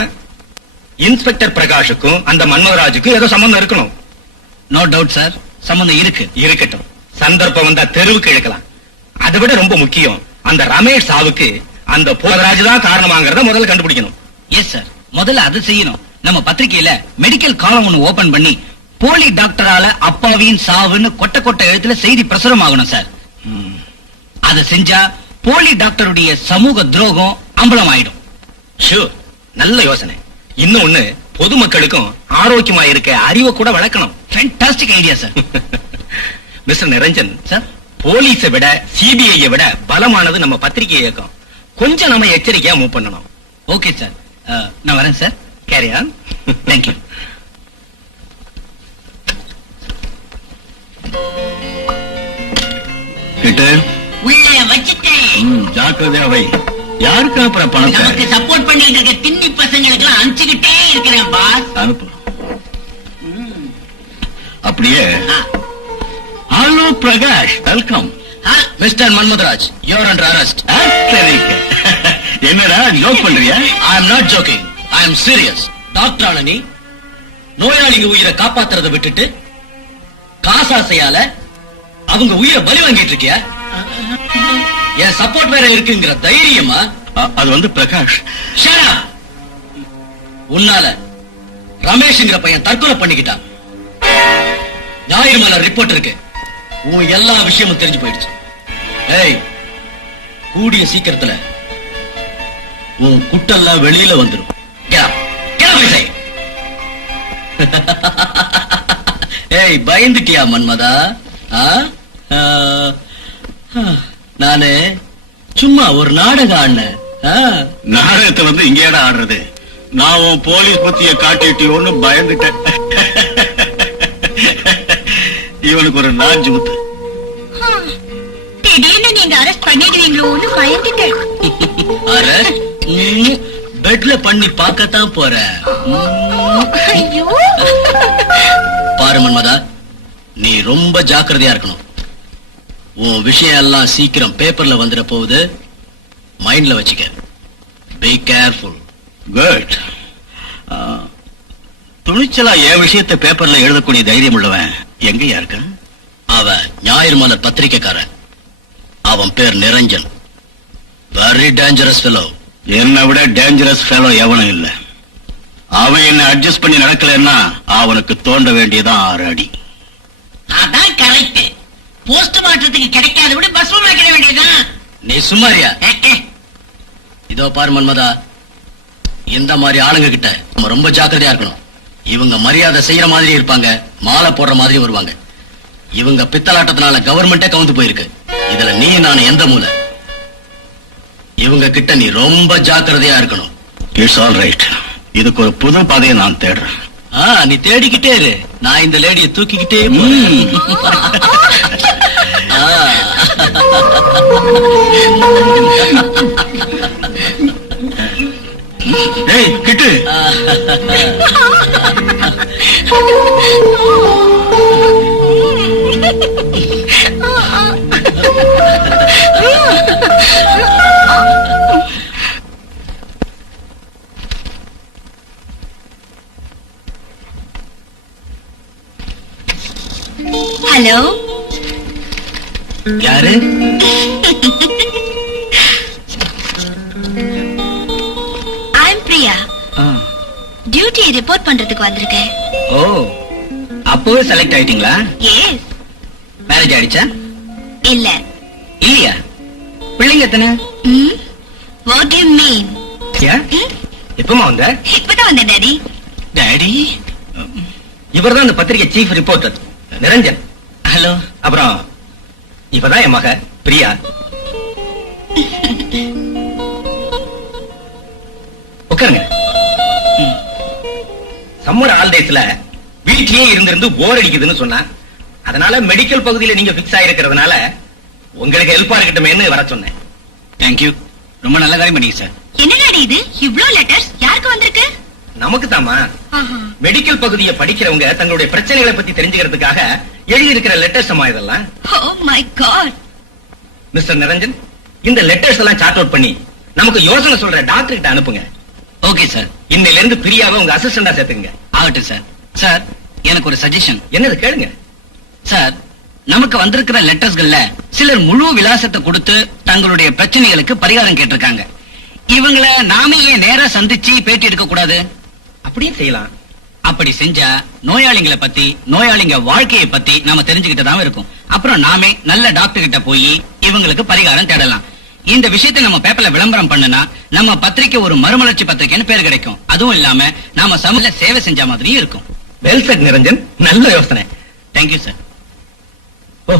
இன்ஸ்பெக்டர் பிரகாஷுக்கும் அந்த மன்மோகராஜுக்கும் ஏதோ சம்பந்தம் இருக்கணும். நோ டவுட் சார், சம்பந்தம் இருக்கு. இருக்கட்டும், சந்தர்ப்பம் வந்தா தெருவுக்கு இழுக்கலாம். அதை விட ரொம்ப முக்கியம், அந்த ரமேஷ் சாவுக்கு அந்த போகராஜ் தான் காரணமாங்கிறத முதல்ல கண்டுபிடிக்கணும். எஸ் சார், முதல்ல அது செய்யணும். நம்ம பத்திரிகையில மெடிக்கல் காலம் ஒண்ணு ஓபன் பண்ணி போலி டாக்டரால அப்பாவின் சாவுன்னு கொட்ட கொட்ட எழுத்துல செய்தி பிரசுரம் ஆகணும் சார். அதை செஞ்சா போலி டாக்டருடைய சமூக துரோகம் அம்பலம் ஆயிடும். ஷூர், நல்ல யோசனை. இன்னொன்னு, பொதுமக்களுக்கும் ஆரோக்கியமா இருக்க அறிவை கூட வளர்க்கணும். Fantastic idea sir. Mister Niranjan sir, போலீஸை விட சிபிஐயை விட பலமானது நம்ம பத்திரிகை இயக்கம். கொஞ்சம் நம்ம எச்சரிக்கையா மூவ் பண்ணணும். ஓகே சார், நான் வரேன் சார். Carry on. தேங்க்யூ. உள்ளே வச்சுட்டேன். ஜாக்கிரதையா வை. யாருக்கு அனுப்புற பணத்தை? நமக்கு சப்போர்ட் பண்ணிட்டு இருக்க திண்ணி பசங்களுக்கு எல்லாம் அனுப்பிச்சுக்கிட்டே இருக்கிறேன் பாஸ். அனுப்பு. அப்படியே. Hello Prakash, welcome. Mister Manmoharaj, you are under arrest. என்னடா ஜோக் பண்றியா? I am not joking, I am serious. Doctor Annie நோயாளிங்க உயிரை காப்பாத்துறதை விட்டுட்டு காசாசையால அவங்க உயிரை பலி வாங்கிட்டு இருக்கியா? என் சப்போர்ட் வேற இருக்குங்கிற தைரியமா? அது வந்து பிரகாஷ். Shut up! உன்னால ரமேஷ்ங்கிற பையன் தற்கொலை பண்ணிக்கிட்டான். ஞாயிறு மலர் ரிப்போர்ட் இருக்கு. உன் எல்லா விஷயமும் தெரிஞ்சு போயிடுச்சு. ஏய், கூடிய சீக்கிரத்துல உன் குட்டெல்லாம் வெளியில வந்துடும். ஏய், பயந்துட்டியா மன்மதா? நானு சும்மா ஒரு நாடகம் ஆடினேன். நாடகத்தை வந்து இங்கேடா ஆடுறது? நான் உன் போலீஸ் பத்திய காட்டிட்டியோன்னு பயந்துட்டேன். இவனுக்கு ஒரு நாஞ்சு குத்து. திடீர்னு நீங்க அரெஸ்ட் பண்ணிடுவீங்களோன்னு பயந்துட்டேன். அரெஸ்ட் பெட்ல பண்ணி பார்க்கத்தான் போறேன். ஐயோ, பாரு மன்மதா, நீ ரொம்ப ஜாக்கிரதையா இருக்கணும். உன் விஷயம் எல்லாம் சீக்கிரம் பேப்பர்ல வந்துட போகுது. மைண்ட்ல வச்சுக்க. Be careful. குட். துணிச்சலா என் விஷயத்தை பேப்பர்ல எழுதக்கூடிய தைரியம் உள்ளவன் எங்கயா இருக்க? அவன் ஞாயிறு மலர் பத்திரிக்கைக்காரன். அவன் பேர் நிரஞ்சன். Very dangerous fellow. என்னை விட டேஞ்சரஸ் ஃபெலோ எவனும் இல்ல. அவன் என்ன அட்ஜஸ்ட் பண்ணி நடக்கலன்னா அவனுக்கு தோண்ட வேண்டியதான் 6 அடி. அதான் கரெக்ட். போஸ்ட் மாற்றத்துக்கு கிடைக்காத விட பஸ் கிடைக்க வேண்டியதுதான். நீ சும்மாரியா? இதோ பாரு மன்மதா, இந்த மாதிரி ஆளுங்க கிட்ட நம்ம ரொம்ப ஜாக்கிரதையா இருக்கணும். இவங்க மரியாதை செய்யற மாதிரி இருப்பாங்க, மாலை போடுற மாதிரி வருவாங்க. இவங்க பித்தலாட்டத்தினால கவர்மெண்டே கவுந்து போயிருக்கு. இதுல நீ நான் எந்த மூலை? இவங்க கிட்ட நீ ரொம்ப ஜாக்கிரதையா இருக்கணும். It's all right. இதுக்கு ஒரு புது பாதையை நான் தேடுறேன். நீ தேடிக்கிட்டே இரு, நான் இந்த லேடியை தூக்கிக்கிட்டே போறேன். ஏய் கிட்டு, ஹலோ, யாரு? I am Priya. Duty report பண்றதுக்கு வந்திருக்கேன். ஓ, அப்பவே செலக்ட் ஆயிட்டீங்களா? எஸ். மேரேஜ் ஆயிடுச்சா? இல்ல. இல்லையா? பிள்ளைங்க எத்தனை? What do you mean? எப்பமா வந்த? இப்பதான் வந்தேன் டாடி. டாடி, இவர்தான் இந்த பத்திரிகை சீஃப் ரிப்போர்ட்டர் நிரஞ்சன். ஹலோ. அப்புறம் இவதான் என் மக பிரியா. உட்காருங்க. சம்மர் ஹாலிடேஸ்ல வீட்லயே இருந்திருந்து போர் அடிக்குதுன்னு சொன்னா, அதனால மெடிக்கல் பகுதியில நீங்க பிக்ஸ் ஆயிருக்கிறதுனால உங்களுக்கு ஹெல்ப்பா இருக்கட்டுமேன்னு வர சொன்னேன். தேங்க்யூ. ரொம்ப நல்ல காரியம் பண்ணீங்க சார். என்ன டாடி இது? இவ்ளோ லெட்டர்ஸ் யாருக்கு வந்திருக்கு? நமக்கு தாமா. மெடிக்கல் பகுதியை படிக்கிறவங்க தங்களுடைய பிரச்சனைகளை பத்தி தெரிஞ்சுக்கிறதுக்காக எழுதி இருக்கிற லெட்டர்ஸ் அம்மா இதெல்லாம். Oh my god. Mister Niranjan, இந்த லெட்டர்ஸ் எல்லாம் சார்ட் அவுட் பண்ணி நமக்கு யோசனை சொல்ற டாக்டர் கிட்ட அனுப்புங்க. Okay sir. இன்னையில இருந்து பிரியாவை உங்க அசிஸ்டண்டா சேர்த்துங்க. ஆகட்டும் சார். சார், எனக்கு ஒரு சஜஷன். என்னது கேளுங்க. சார், நமக்கு வந்திருக்கிற லெட்டர்ஸ்கள்ல சிலர் முழு விலாசத்தை கொடுத்து தங்களுடைய பிரச்சனைகளுக்கு பரிகாரம் கேட்டிருக்காங்க. இவங்கள நாம ஏன் நேரா சந்திச்சு பேட்டி எடுக்க கூடாது? அப்படியே செய்யலாம். அப்படி செஞ்சா நோயாளிகளை பத்தி, நோயாளிங்க வாழ்க்கையை பத்தி நாம தெரிஞ்சுக்கிட்டதான் இருக்கும். அப்புறம் நாமே நல்ல டாக்டர் கிட்ட போய் இவங்களுக்கு பரிகாரம் தேடலாம். இந்த விஷயத்தை நம்ம பேப்பர்ல விளம்பரம் பண்ணுனா நம்ம பத்திரிக்கை ஒரு மறுமலர்ச்சி பத்திரிக்கைன்னு பேர் கிடைக்கும். அதுவும் இல்லாம நாம சமூக சேவை செஞ்ச மாதிரியும் இருக்கும். வெல் செட் நிரஞ்சன், நல்ல யோசனை. Thank you sir. ஓ,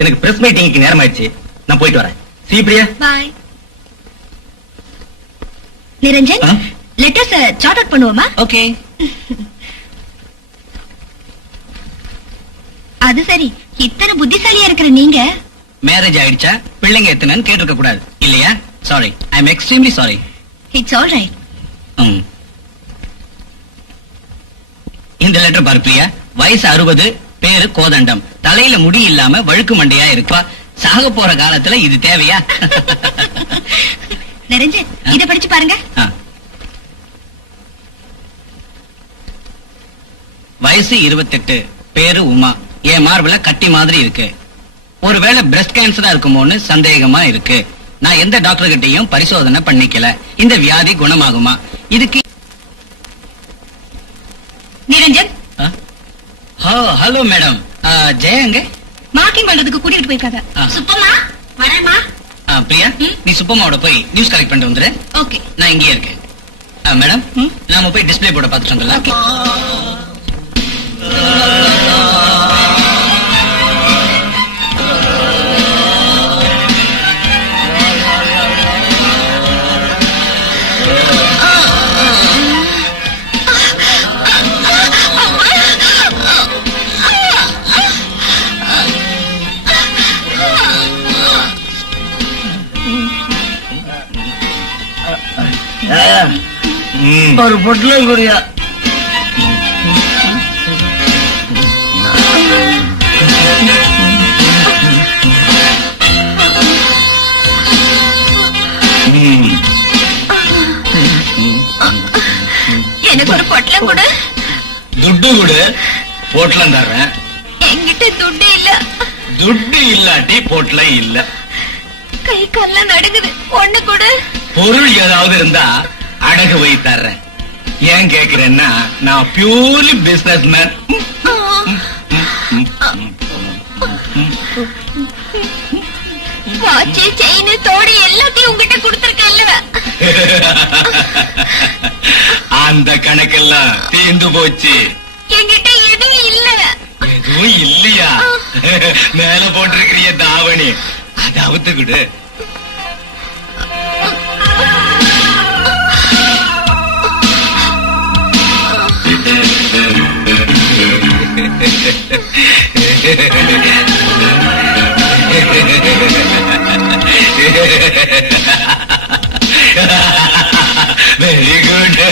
எனக்கு பிரஸ் மீட்டிங்க்கு நேரம் ஆயிடுச்சு, நான் போயிட்டு வரேன். See you, Priya. Bye. Niranjan, letters sort out பண்ணுவோமா? ஓகே. அது சரி, இத்தனை புத்திசாலியா இருக்கிற நீங்க மேரேஜ் ஆயிடுச்சா, பிள்ளைங்க எத்தனைன்னு கேட்டிருக்க கூடாது இல்லையா? Sorry, I am extremely sorry. It's all right. இந்த லெட்டர் பாரு பிரியா. வயசு 60, பேரு கோதண்டம், தலையில முடி இல்லாம வழுக்கு மண்டையா இருப்பா. சாக போற காலத்துல இது தேவையா? நிரஞ்சன், இத படிச்சு பாருங்க. வயசு 28, பேரு உமா. என் மார்புல கட்டி மாதிரி இருக்கு. ஒருவேளை பிரஸ்ட் கேன்சரா இருக்குமோன்னு சந்தேகமா இருக்கு. நான் எந்த டாக்டர் கிட்டையும் பரிசோதனை பண்ணிக்கல. இந்த வியாதி குணமாகுமா? இதுக்கு நிரஞ்சன். Hello madam. ஜெயங்க மார்க்கிங் பண்றதுக்கு கூட்டிட்டு போயிருக்காங்க. சுப்பமா வரேம்மா. பிரியா, நீ சுப்பம்மாவோட போய் நியூஸ் கலெக்ட் பண்ணிட்டு வந்துரு. ஓகே. நான் இங்கேயே இருக்கேன். மேடம், நாம போய் டிஸ்பிளே போர்ட பாத்துட்டு வந்துடலாம். ஒரு பொட்டலம் குடியா. எனக்கு ஒரு பொட்டலம் கொடு. துட்டு கொடு, பொட்டலம் தர்றேன். என்கிட்ட துட்டு இல்ல. துட்டு இல்லாட்டி பொட்டலம் இல்ல. கை கால்லாம் நடுங்குது. ஒண்ணு கொடு. பொருள் ஏதாவது இருந்தா அடகு வை தர்றேன். ஏன் கேக்குறேன்னா நான் purely business man. Watch, chain, தோடு எல்லாத்தையும் உங்ககிட்ட கொடுத்திருக்கேன்ல. அந்த கணக்கெல்லாம் தீர்ந்து போச்சு. என்கிட்ட எதுவும் இல்ல. எதுவும் இல்லையா? மேல போட்டிருக்கிறிய தாவணி அதை அவுத்துக்கிடு. Very good.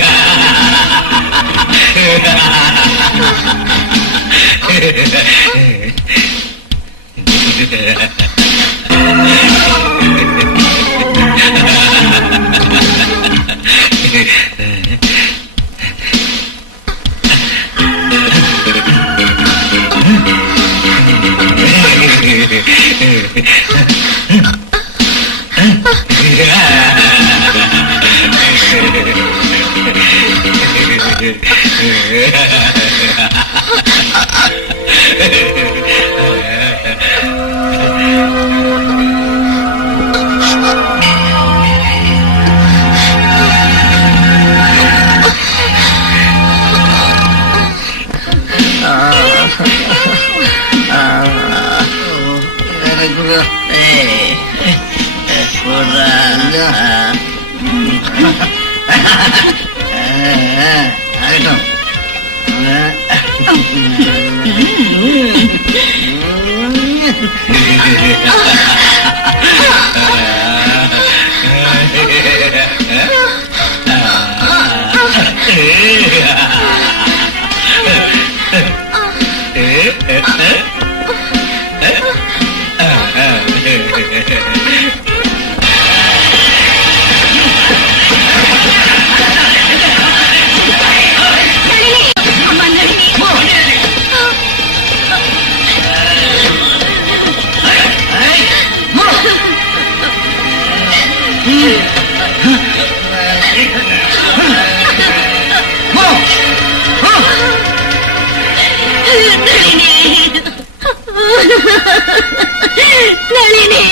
நளினி,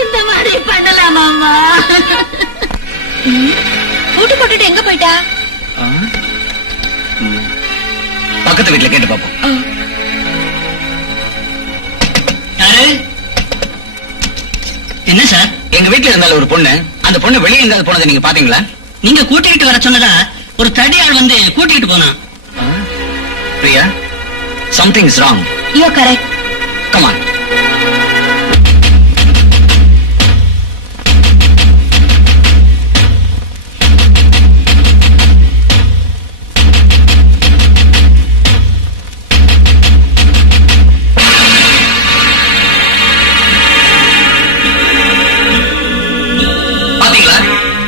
இந்த மாதிரி பண்ணலாமாம்மா? கூட்டு போட்டுட்டு எங்க போயிட்டா? பக்கத்து வீட்டுல கேட்டு பாப்போம். என்ன சார்? எங்க வீட்டுல இருந்தால ஒரு பொண்ணு, அந்த பொண்ணு வெளியே எங்காவது போனதை நீங்க பாத்தீங்களா? நீங்க கூட்டிட்டு வர சொன்னதா ஒரு தடியாள் வந்து கூட்டிட்டு போனான். Priya, something is wrong. You correct. Come on. பாத்தீங்களா?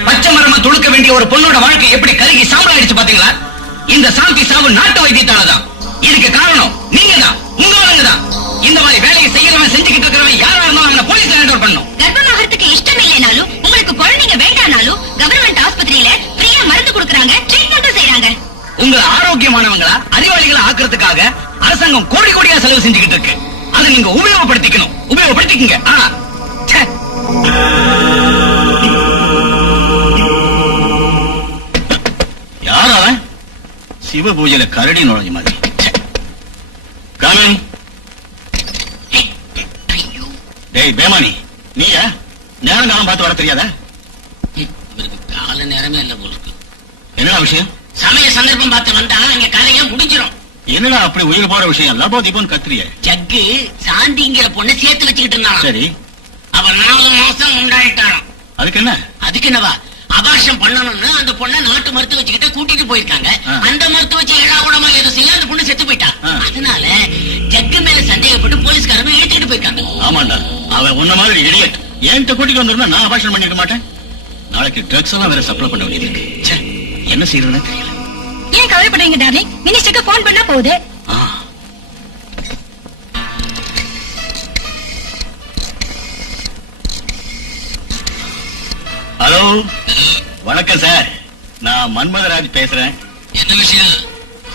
பச்சை மரமா துளுக்க வேண்டிய ஒரு பொண்ணோட வாழ்க்கை எப்படி கருகி சாம்பலாயிடுச்சு பாத்தீங்களா? இந்த சாந்தி சாவு நாட்டு வைத்தியத்தாலதான். இதுக்கு காரணம் நீங்க தான், உங்க ஆளுங்க தான். இந்த மாதிரி வேலையை செய்யறவன், செஞ்சுக்கிட்டு இருக்கிறவன் யாரா இருந்தாலும் அவனை போலீஸ் ஹேண்ட் ஓவர் பண்ணணும். கர்ப்பமாகறதுக்கு இஷ்டம் இல்லைனாலும், உங்களுக்கு குழந்தைங்க வேண்டானாலும் கவர்மெண்ட் ஆஸ்பத்திரியில ஃப்ரீயா மருந்து கொடுக்கறாங்க, ட்ரீட்மெண்ட்டும் செய்யறாங்க. உங்களை ஆரோக்கியமானவங்களா, அறிவாளிகளா ஆக்குறதுக்காக அரசாங்கம் கோடி கோடியா செலவு செஞ்சுக்கிட்டு இருக்கு. அதை நீங்க உபயோகப்படுத்திக்கணும். உபயோகப்படுத்திக்கங்க. யார் அவன்? சிவ பூஜையில கரடி நுழைஞ்ச மாதிரி. காமன். டேய் பேமானி, நீயா? நேரம் காலம் பார்த்து வர தெரியாதா? இவருக்கு கால நேரமே இல்ல போல இருக்கு. என்னடா விஷயம்? சமய சந்தர்ப்பம் பார்த்து வந்தா இங்க கலையா முடிஞ்சிடும். என்னடா அப்படி உயிர் போற விஷயம்? லபோ தீபம் கத்திரிய. ஜக்கு சாந்திங்கிற பொண்ணை சேர்த்து வச்சுக்கிட்டு இருந்தான். சரி, அவ 4 மாசம் உண்டாயிட்டாராம். அதுக்கு என்ன? அதுக்கு என்னவா, அபார்ஷம் பண்ணணும்னு அந்த பொண்ணை நாட்டு மருத்துவ வச்சுக்கிட்ட கூட்டிட்டு போயிருக்காங்க. அந்த மருத்துவ வச்சு ஏழாவடமா எதுவும் செய்ய அந்த பொண்ணு செத்து போயிட்டா. அதனால ஜக்கு மேல சந்தேகப்பட்டு போலீஸ்காரங்க இழுத்துக்கிட்டு போயிருக்காங்க. ஆமாண்டா, அவன் உன்ன மாதிரி இடியட். என்கிட்ட கூட்டிட்டு வந்திருந்தா நான் அபார்ஷன் பண்ணிருக்க மாட்டேன். நாளைக்கு ட்ரக்ஸ் எல்லாம் வேற சப்ளை பண்ண வேண்டியது இருக்கு. ச்சே, என்ன செய்யறதுன்னு தெரியல. ஏன் கவலைப்படுறீங்க டார்லிங்? மினிஸ்டருக்கு போன் பண்ணா போகுது. ஹலோ, வணக்கம் சார். நான் மன்மதராஜ் பேசுறேன். என்ன விஷயம்?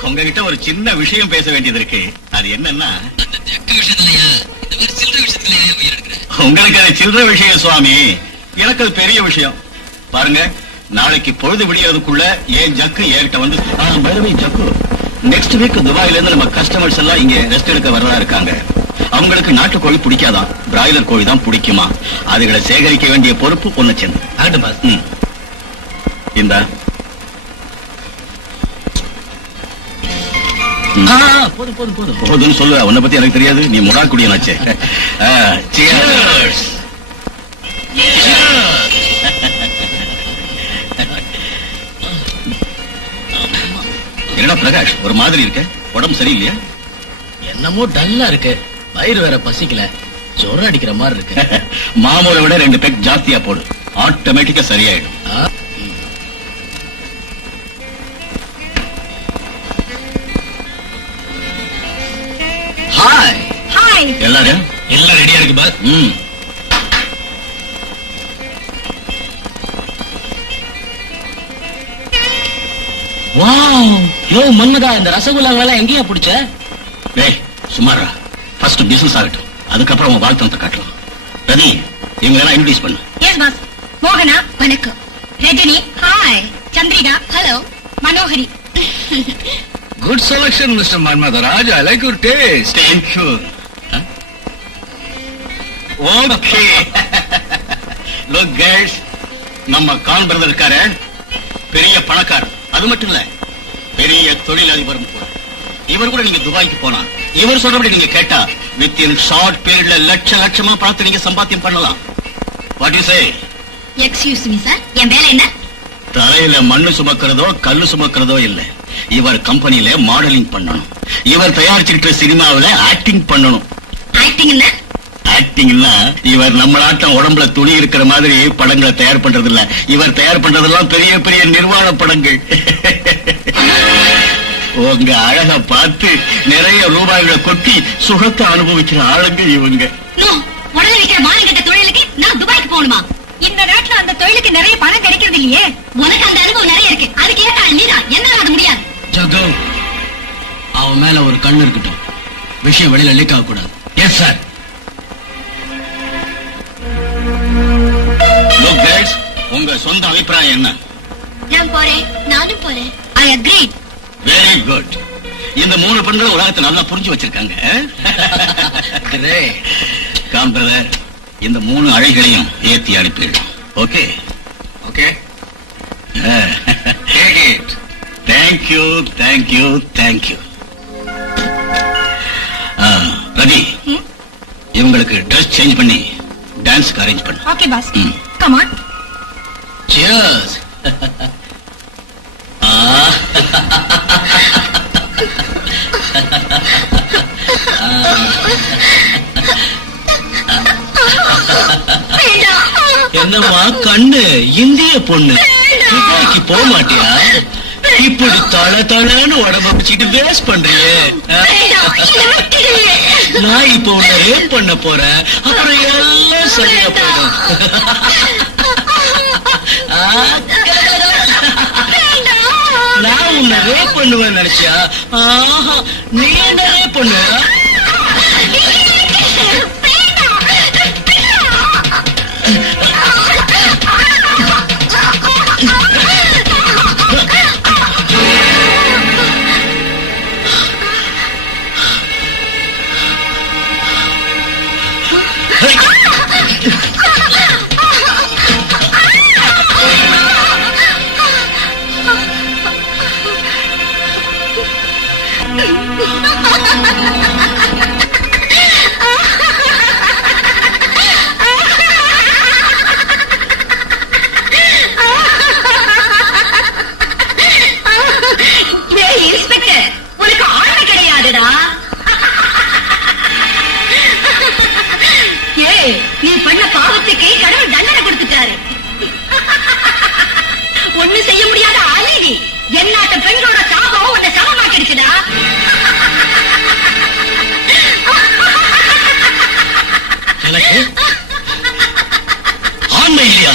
உங்ககிட்ட ஒரு சின்ன விஷயம் பேச வேண்டியது இருக்கு. அது என்னன்னா, அந்த ஜக்கு விஷயத்துலயா? இந்த மாதிரி சில்லறை விஷயத்துலயா உயிர் எடுக்கிறேன்? உங்களுக்கு அது சில்லற விஷயம் சுவாமி, எனக்கு அது பெரிய விஷயம். பாருங்க, நாளைக்கு பொழுது விடியறதுக்குள்ள ஏன் ஜக்கு ஏறிட்ட வந்து பைரவி ஜக்கு நெக்ஸ்ட் வீக் துபாயில இருந்து நம்ம கஸ்டமர்ஸ் எல்லாம் இங்க ரெஸ்ட் எடுக்க வரதா இருக்காங்க. அவங்களுக்கு நாட்டுக்கோழி பிடிக்காதான், பிராய்லர் கோழி தான் பிடிக்குமா. அதுகளை சேகரிக்க வேண்டிய பொறுப்பு ஒண்ணு சேர்ந்து. ஆகட்டும் பாஸ். இந்த போதும் போதும் போதும். போதுன்னு சொல்லுவ, உன்னை பத்தி எனக்கு தெரியாது. நீ முடா குடியனாச்சே. என்னடா பிரகாஷ், ஒரு மாதிரி இருக்க? உடம்பு சரியில்லையா? என்னமோ டல்லா இருக்கு. வயிறு வேற பசிக்கல, ஜொரம் அடிக்கிற மாதிரி இருக்கு. மாமூலை விட 2 பெக் ஜாஸ்தியா போடு, ஆட்டோமேட்டிக்கா சரியாயிடும். Hi hi. எல்லாரும் எல்லாம் ரெடியா இருக்கு பாஸ். வாவ், யோ மன்மதா, இந்த ரசகுல்லாவெல்லாம் எங்கேயா பிடிச்ச? டேய் சுமாரா, ஃபர்ஸ்ட் பிசினஸ் ஆகட்டும், அதுக்கப்புறம் உன் வாழ்த்தனத்தை காட்டலாம். ரவி, இவங்க எல்லாம் இன்ட்ரோடியூஸ் பண்ணு. Yes boss. மோகனா வணக்கம். Rajini hi. Chandrika hello. Manohari. Good selection mister Manmatharaj. I like your taste. Thank you. Okay. Look guys, நம்ம கான் பிரதர் இருக்காரு, பெரிய பணக்காரர். அது மட்டும் இல்ல, பெரிய தொழிலதிபரும் கூட. இவர் கூட நீங்க துபாய்க்கு போனா, இவர் சொல்றபடி நீங்க கேட்டா வித்தின் ஷார்ட் பீரியட்ல லட்சமா பார்த்து நீங்க சம்பாத்தியம் பண்ணலாம். What you say? Excuse me sir, என் வேலை என்ன? தலையில மண்ணு சுமக்கிறதோ கல்லு சுமக்கிறதோ இல்ல. இவர் கம்பெனில மாடலிங் பண்ணணும். இவர் தயாரிச்சுக்கிட்ட சினிமாவில ஆக்டிங் பண்ணணும். ஆக்டிங் என்ன? ஆக்டிங்னா இவர் நம்ம நாட்டம் உடம்புல துணி இருக்கிற மாதிரி படங்களை தயார் பண்றது இல்ல. இவர் தயார் பண்றதெல்லாம் பெரிய பெரிய நிர்வாண படங்கள். உங்க அழக பார்த்து நிறைய ரூபாய்களை கொட்டி சுகத்தை அனுபவிக்கிற ஆளுங்க இவங்க. நோ, உடனே வைக்கிற மானங்கெட்ட தொழிலுக்கு நான் துபாய்க்கு போகணுமா? இந்த நாட்டுல அந்த தொழிலுக்கு நிறைய பணம் கிடைக்கிறது இல்லையே. உனக்கு அந்த அனுபவம் நிறைய இருக்கு, அதுக்கு ஏற்ற நீரா என்னால அது முடியாது. ஜகு, அவன் மேல ஒரு கண்ணு இருக்கட்டும், விஷயம் வெளியில லீக் ஆக கூடாது. Yes sir. லுக் கைஸ், உங்க சொந்த அபிப்பிராயம் என்ன? நான் போறேன். நானும் போறேன். I agree. Very good. இந்த 3 பெண்களும் உலகத்தை நல்லா புரிஞ்சு வச்சிருக்காங்க. காம் பிரதர், இந்த 3 அழைகளையும் ஏத்தி அனுப்பிடும். Okay okay. Thank you thank you thank you. Ravi, இவங்களுக்கு ட்ரெஸ் சேஞ்ச் பண்ணி டான்ஸ்க்கு அரேஞ்ச் பண்ணு. Okay boss. Come on. Cheers. என்னம்மா கண்ணு, இந்திய பொண்ணு, துபாய்க்கு போக மாட்டியா? இப்படி தள தளன்னு உடம்ப வச்சுட்டு வேஸ்ட் பண்றியே. நான் இப்ப உன்னை ரேப் பண்ண போறேன், அப்புறம் எல்லாம் சரியா போயிடும். நான் உன்னை ரேப் பண்ணுவேன் நினைச்சியா? ஆஹா, நீ என்ன ரேப் பண்ணுவ? நீ பண்ண பாவத்துக்கு கடவுள் தண்டனை கொடுத்துட்டாரு. ஒண்ணு செய்ய முடியாத அழகி எல்லாத்த பெண்களோட சாபம் உன்னை சமமாக்கிடுச்சுடா. எனக்கு ஆண்மை இல்லையா?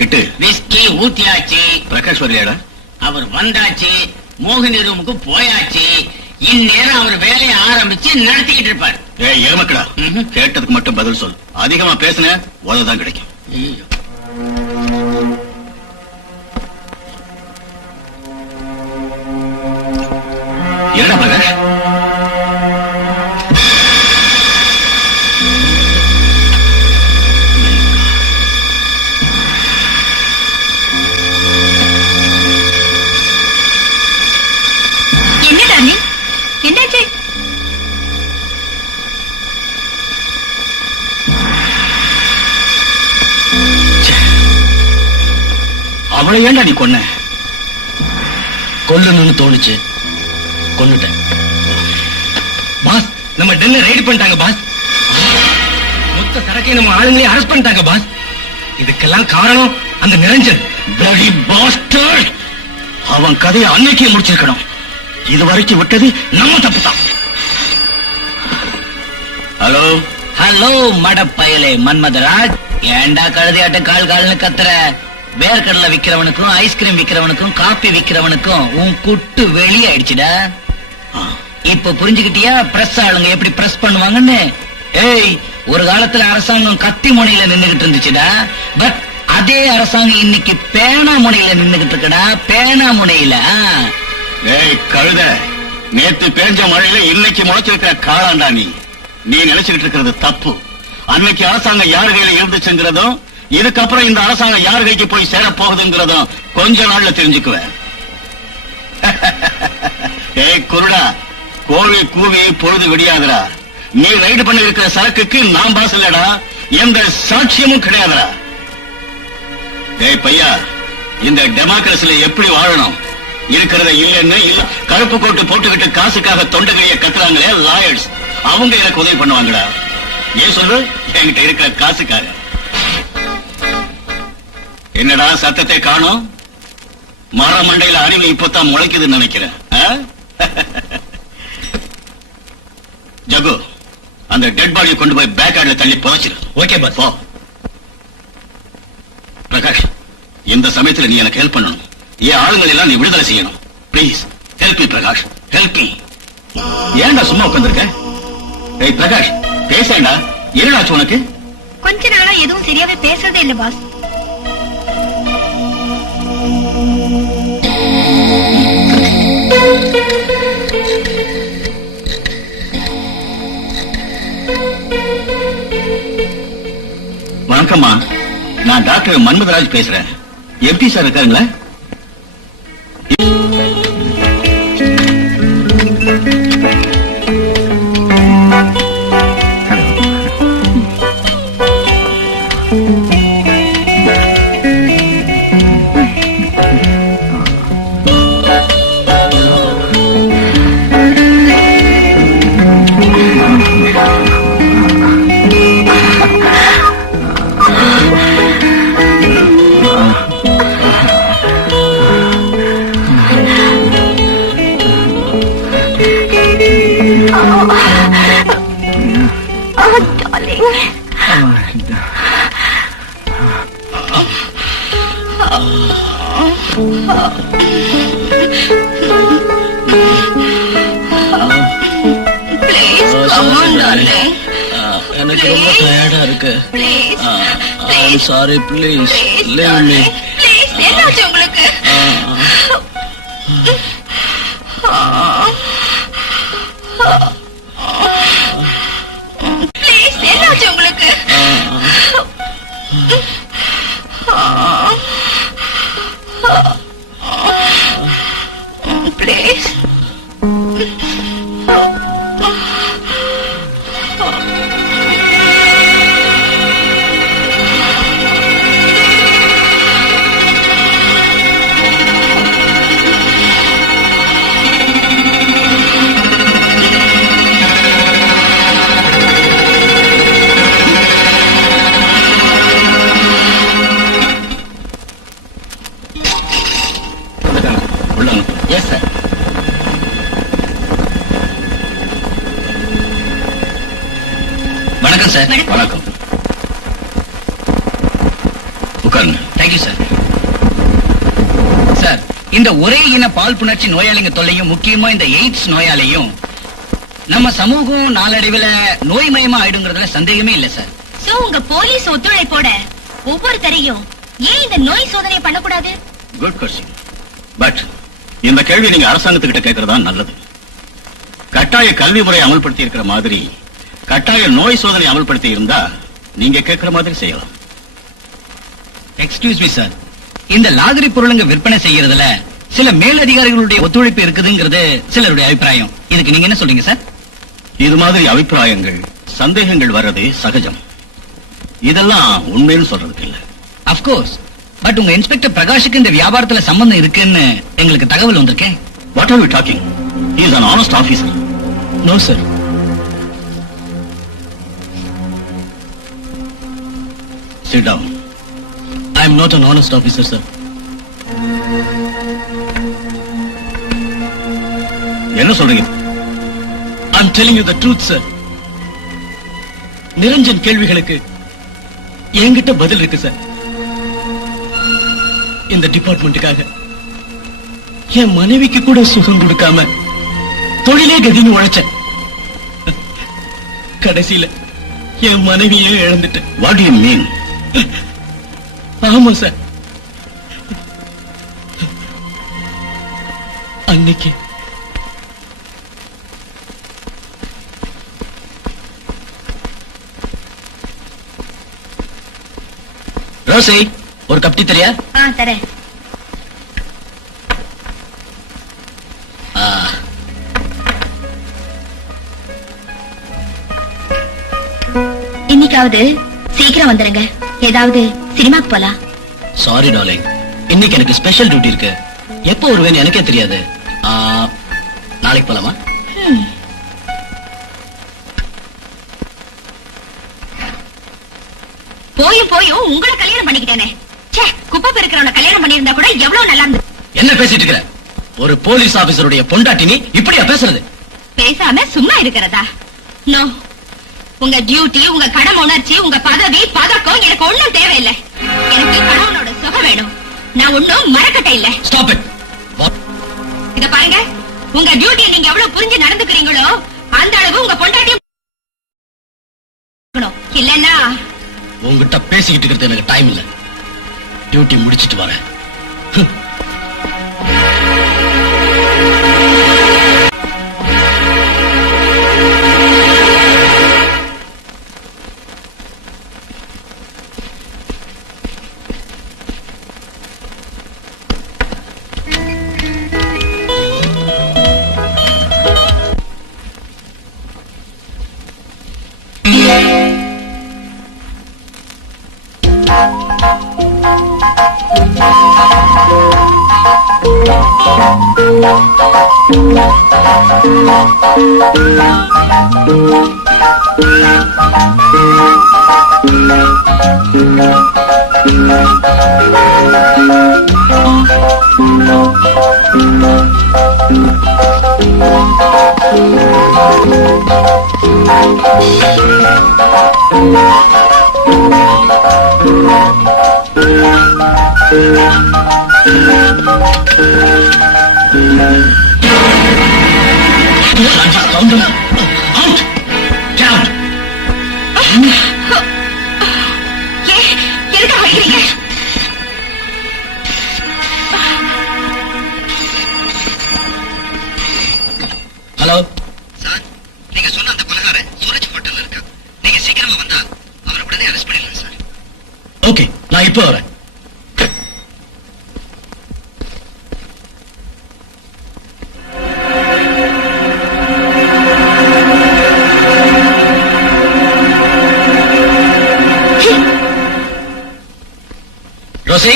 ஊத்திக்கிட்டு விஸ்கி ஊத்தியாச்சு, பிரகாஷ் வரலையாடா? அவர் வந்தாச்சு, மோகினி ரூமுக்கு போயாச்சு. இந்நேரம் அவர் வேலையை ஆரம்பிச்சு நடத்திக்கிட்டு இருப்பார். ஏய் எருமக்கடா, கேட்டதுக்கு மட்டும் பதில் சொல். அதிகமா பேசுன உதவுதான் கிடைக்கும். ஐயோ. என்னடா பிரகாஷ்? என்ன டார்லிங், என்னாச்சு? அவளை ஏன்டா நீ கொன்ன? கொல்லணும்னு தோணுச்சு, கொன்னுட்டேன். பாஸ், நம்ம டெல்ல ரைடு பண்ணிட்டாங்க பாஸ். மொத்த சரக்கை நம்ம ஆளுங்களே அரெஸ்ட் பண்ணிட்டாங்க பாஸ். இதுக்கெல்லாம் காரணம் அந்த நிரஞ்சன். bloody bastard! அவன் கதையை அன்னைக்கே முடிச்சிருக்கணும். இது வரைக்கும் விட்டது நம்ம தப்பு தான். ஹலோ ஹலோ மடப்பயலே மன்மதராஜ், ஏண்டா கழுதையாட்ட கால் கால்னு கத்துற? வேர்க்கடலை விக்கிறவனுக்கும் ஐஸ்கிரீம் விக்கிறவனுக்கும் காப்பி விக்கிறவனுக்கும் உன் குட்டு வெளியாயிடுச்சுடா. இப்ப புரிஞ்சுக்கிட்டியா பிரஸ் ஆளுங்க எப்படி பிரஸ் பண்ணுவாங்கன்னு? ஏய், ஒரு காலத்துல அரசாங்கம் கத்தி முனையில நின்னுகிட்டு இருந்துச்சுடா. பட் அதே அரசாங்கம் இன்னைக்கு பேனா முனையில நின்னுகிட்டு இருக்குடா. பேனா முனையில. ஏய் கழுத, நேத்து பேஞ்ச மழையில இன்னைக்கு முளைச்சிருக்கிற காளாண்டா நீ. நீ நினைச்சுக்கிட்டு இருக்கிறது தப்பு. அன்னைக்கு அரசாங்கம் யார் கையில இருந்துச்சுங்கிறதும், இதுக்கப்புறம் இந்த அரசாங்கம் யார் கைக்கு போய் சேர போகுதுங்கிறதும் கொஞ்ச நாள்ல தெரிஞ்சுக்குவேன். ஏய் குருடா, கோழி கூவி பொழுது விடியாதுடா. நீ ரைடு பண்ணி இருக்கிற சரக்குக்கு நான் பாஸ் இல்லடா, எந்த சாட்சியமும் கிடையாதுடா. ஏய் பையா, இந்த டெமோக்ரஸில எப்படி வாழணும், இருக்கிறத இல்லன்னு இல்ல கருப்பு கோட்டு போட்டுக்கிட்டு காசுக்காக தொண்டகைய கத்துறாங்களே லாயர்ஸ், அவங்க எனக்கு உதவி பண்ணுவாங்கடா. ஏன் சொல்லு, என்கிட்ட இருக்கிற காசுக்காக. என்னடா சத்தத்தை காணோம்? மர மண்டையில அறிவு இப்பதான் முளைக்குதுன்னு நினைக்கிறேன். ஜகு, அந்த டெட் பாடியை கொண்டு போய் பேக் யார்ட்ல தள்ளி புதைச்சிரு. Okay pass. போ. பிரகாஷ், இந்த சமயத்துல நீ எனக்கு ஹெல்ப் பண்ணணும். என் ஆளுங்களை எல்லாம் நீ விடுதலை செய்யணும். Please help me Prakash, help me. ஏன்டா சும்மா உட்கார்ந்திருக்க? ஏய் பிரகாஷ், பேசேண்டா. என்னடாச்சு உனக்கு? கொஞ்ச நாளா எதுவும் சரியாவே பேசுறதே இல்ல பாஸ். வணக்கம்மா, நான் டாக்டர் மன்மதராஜ் பேசுறேன். எப்படி sir இருக்காருங்களா? Please, come on, darling. எனக்கு ரொம்ப டயர்டா இருக்கு. Please, I'm sorry, please please, leave me. darling. Please, என்னாச்சு உங்களுக்கு? Please, என்னாச்சு உங்களுக்கு? Please. Yes sir. வணக்கம் சார். வணக்கம். உட்காருங்க. Thank you sir. சார், இந்த ஒரே இன பால் புணர்ச்சி நோயாளிங்க தொல்லையும் முக்கியமா இந்த எய்ட்ஸ் நோயாளியும் நம்ம சமூகம் நாளடைவுல நோய்மயமா ஆயிடுங்கிறதுல சந்தேகமே இல்ல சார். சோ உங்க போலீஸ் ஒத்துழைப்போட ஒவ்வொருத்தரையும் ஏன் இந்த நோய் சோதனை பண்ணக்கூடாது? Good question. பட் இந்த கேள்வி நீங்க அரசாங்கத்துக்கிட்ட கேட்கறதா நல்லது. கட்டாய கல்வி முறை அமல்படுத்தி இருக்கிற மாதிரி கட்டாய நோய் சோதனை அமல்படுத்தி இருந்தா நீங்க கேட்கிற மாதிரி செய்யலாம். எக்ஸ்கியூஸ் மீ சார், இந்த லாகரி பொருளுங்க விற்பனை செய்யறதுல சில மேலதிகாரிகளுடைய ஒத்துழைப்பு இருக்குதுங்கிறது சிலருடைய அபிப்பிராயம். இதுக்கு நீங்க என்ன சொல்றீங்க சார்? இது மாதிரி அபிப்பிராயங்கள் சந்தேகங்கள் வர்றது சகஜம். இதெல்லாம் உண்மைன்னு சொல்றதுக்கு இல்ல. அப்கோர்ஸ், பட் உங்க இன்ஸ்பெக்டர் பிரகாஷுக்கு இந்த வியாபாரத்துல சம்பந்தம் இருக்குன்னு எங்களுக்கு தகவல் வந்திருக்கேன். What are you talking? He is an honest officer. No sir. Sit down. I am not an honest officer, sir. என்ன சொல்றீங்க? I'm telling you the truth, sir. Niranjan கேள்விகளுக்கு என்கிட்ட பதில் இருக்கு சார். இந்த டிபார்ட்மெண்ட்டுக்காக என் மனைவிக்கு கூட சுகம் கொடுக்காம தொழிலே கதின்னு உழைச்சேன். கடைசியில என் மனைவியே இழந்துட்டேன். What do you mean? ஆமா சார். அன்னைக்கு ரோசி, ஒரு கப் டீ தரியா? தரேன். இன்னைக்காவது சீக்கிரம் வந்துருங்க. ஏதாவது சினிமாக்கு போலாம். சாரி டார்லிங், இன்னைக்கு எனக்கு ஸ்பெஷல் டியூட்டி இருக்கு. எப்போ வருவேன்னு எனக்கே தெரியாது. நாளைக்கு போலாமா? போயும் உங்களை கல்யாணம் பண்ணிக்கிட்டேனே. ச்சே, குப்பை பெருக்கிறவன கல்யாணம் பண்ணியிருந்தா கூட எவ்வளவு நல்லா இருந்தது. என்ன பேசிட்டு இருக்கிற? ஒரு போலீஸ் ஆபீசருடைய பொண்டாட்டி நீ இப்படியா பேசுறது? பேசாம சும்மா இருக்கிறதா? நோ, உங்க டியூட்டி, உங்க கடமை உணர்ச்சி, உங்க பதவி பதக்கம் எனக்கு ஒண்ணும் தேவையில்லை. எனக்கு கடவுளோட சுகம் வேணும். நான் ஒண்ணும் மறக்கட்ட இல்ல. Stop it. இத பாருங்க, உங்க டியூட்டியை நீங்க எவ்வளவு புரிஞ்சு நடந்துக்கிறீங்களோ அந்த அளவு உங்க பொண்டாட்டியும் இல்லன்னா. உங்ககிட்ட பேசிக்கிட்டு இருக்கிறது எனக்கு டைம் இல்ல. டியூட்டி முடிச்சிட்டு வரேன். ஹலோ சார், நீங்க சொன்ன அந்த கொலைகாரன் சூரஜ் ஹோட்டல்ல இருக்கா. நீங்க சீக்கிரமா வந்தா அவரை உடனே அரெஸ்ட் பண்ணிடலாம் சார். ஓகே, நான் இப்போ வரேன். ரோசி,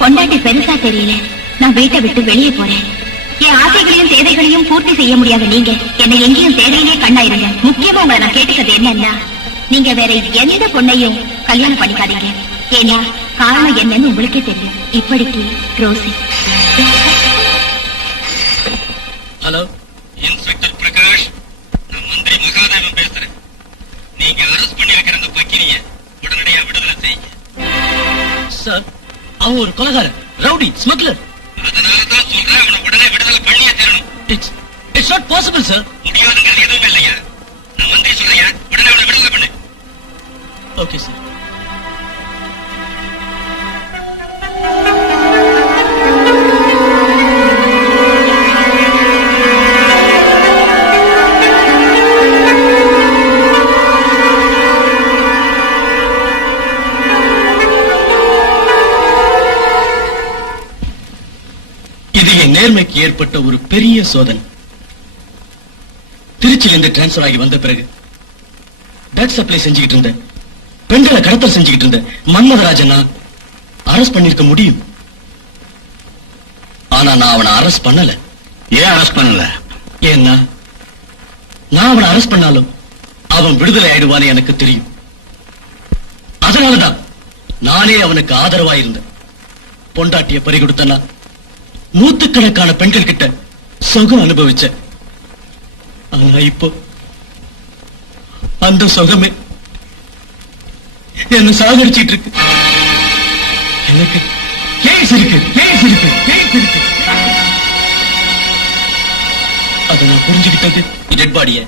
பொண்டாட்டி பெருசா தெரியல. நான் வீட்டை விட்டு வெளியே போறேன். என் ஆசைகளையும் தேவைகளையும் பூர்த்தி செய்ய முடியாத நீங்க என்னை எங்கேயும் தேவையிலே கண்ணாயிருங்க. முக்கியமா உங்களை நான் கேட்டுக்கிறது என்னன்னா, நீங்க வேற எந்த பொண்ணையும் கல்யாணம் பண்ணிக்காதீங்க. ஏன்னா காரணம் என்னன்னு உங்களுக்கே தெரியும். இப்படிக்கு ரோசி. ஹலோ, இன்ஸ்பெக்டர் பிரகாஷ், நான் மந்திரி மகாதேவன் பேசுறேன். நீங்க அரெஸ்ட் பண்ணி இருக்கிற அந்த பக்கினிய உடனடியா விடுதலை செய்யுங்க. சார், அவன் ஒரு கொலைகாரன், ரவுடி, ஸ்மக்லர். அதனாலதான் சொல்றேன், அவனை உடனே விடுதலை பண்ணியே தரணும். It's not possible sir. முடியாதுங்கிறது எதுவுமே இல்லையா? நான் மந்திரி சொல்றேன், உடனே அவனை விடுதலை பண்ணு. Okay sir. இது என் நேர்மைக்கு ஏற்பட்ட ஒரு பெரிய சோதனை. திருச்சியிலிருந்து டிரான்ஸ்பர் ஆகி வந்த பிறகு ட்ரக் சப்ளை செஞ்சுக்கிட்டு இருந்த, பெண்களை கடத்தல் செஞ்சுக்கிட்டு இருந்த மன்மதராஜன் அரெஸ்ட் பண்ணிருக்க முடியும். ஆனா நான் அவனை அரெஸ்ட் பண்ணல. ஏன் அரெஸ்ட் பண்ணல? ஏன்னா நான் அவனை அரெஸ்ட் பண்ணாலும் அவன் விடுதலை ஆயிடுவான்னு எனக்கு தெரியும். அதனாலதான் நானே அவனுக்கு ஆதரவா இருந்தேன். பொண்டாட்டிய பறி கொடுத்தனா நூத்துக்கணக்கான பெண்கள் கிட்ட சுகம் அனுபவிச்ச. ஆனா இப்போ அந்த சுகமே என்ன சாகடிச்சிட்டு இருக்கு. எனக்கு கேஸ் இருக்கு, கேஸ் இருக்கு, கேஸ் இருக்கு. அதை நான் புரிஞ்சுக்கிட்டது டெட் பாடிய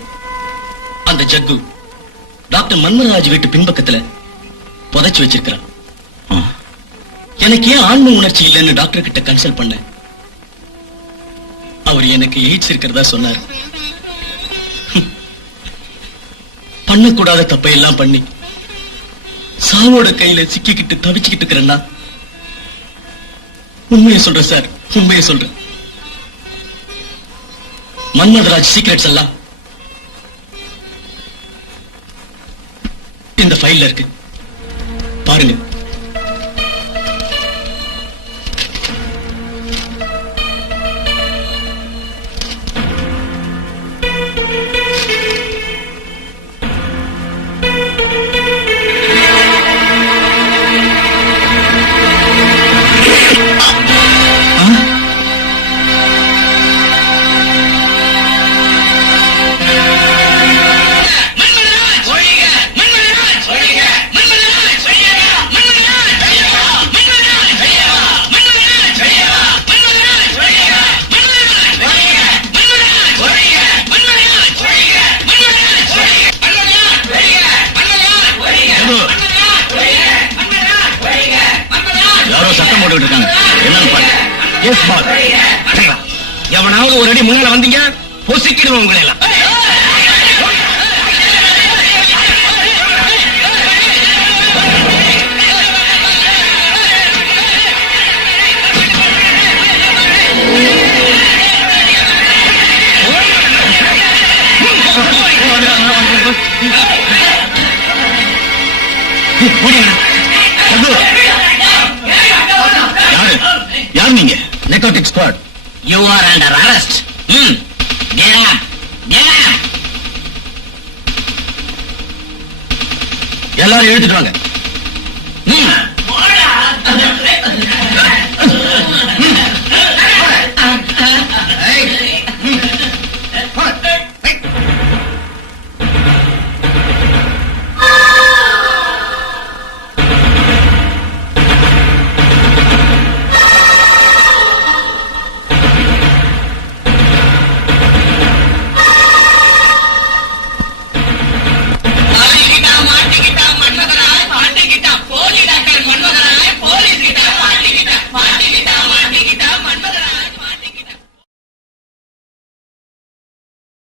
அந்த ஜக்கு டாக்டர் மன்மராஜ் வீட்டு பின்பக்கத்துல புதைச்சு வச்சிருக்கிறான். எனக்கு ஏன் ஆன்ம உணர்ச்சி இல்லைன்னு டாக்டர் கிட்ட கன்சல்ட் பண்ணேன். அவர் எனக்கு எய்ட்ஸ் இருக்கிறதா சொன்னார். பண்ணக்கூடாத தப்பை எல்லாம் பண்ணி சாவோட கையில சிக்கிக்கிட்டு தவிச்சுக்கிட்டு இருக்கிறேன்னா உண்மையை சொல்றேன் சார், உண்மையை சொல்றேன். மன்மதராஜ் சீக்ரெட்ஸ் எல்லாம் இந்த ஃபைல்ல இருக்கு, பாருங்க. எவனாவது ஒரு அடி முன்னால வந்தீங்க பொசிக்கிடுவோம் உங்களை எல்லாம். யார் நீங்க? நெர்கோட்டிக் squad. You are under arrest. Get up. Get up. எல்லாரும் எழுதிட்டு வாங்க.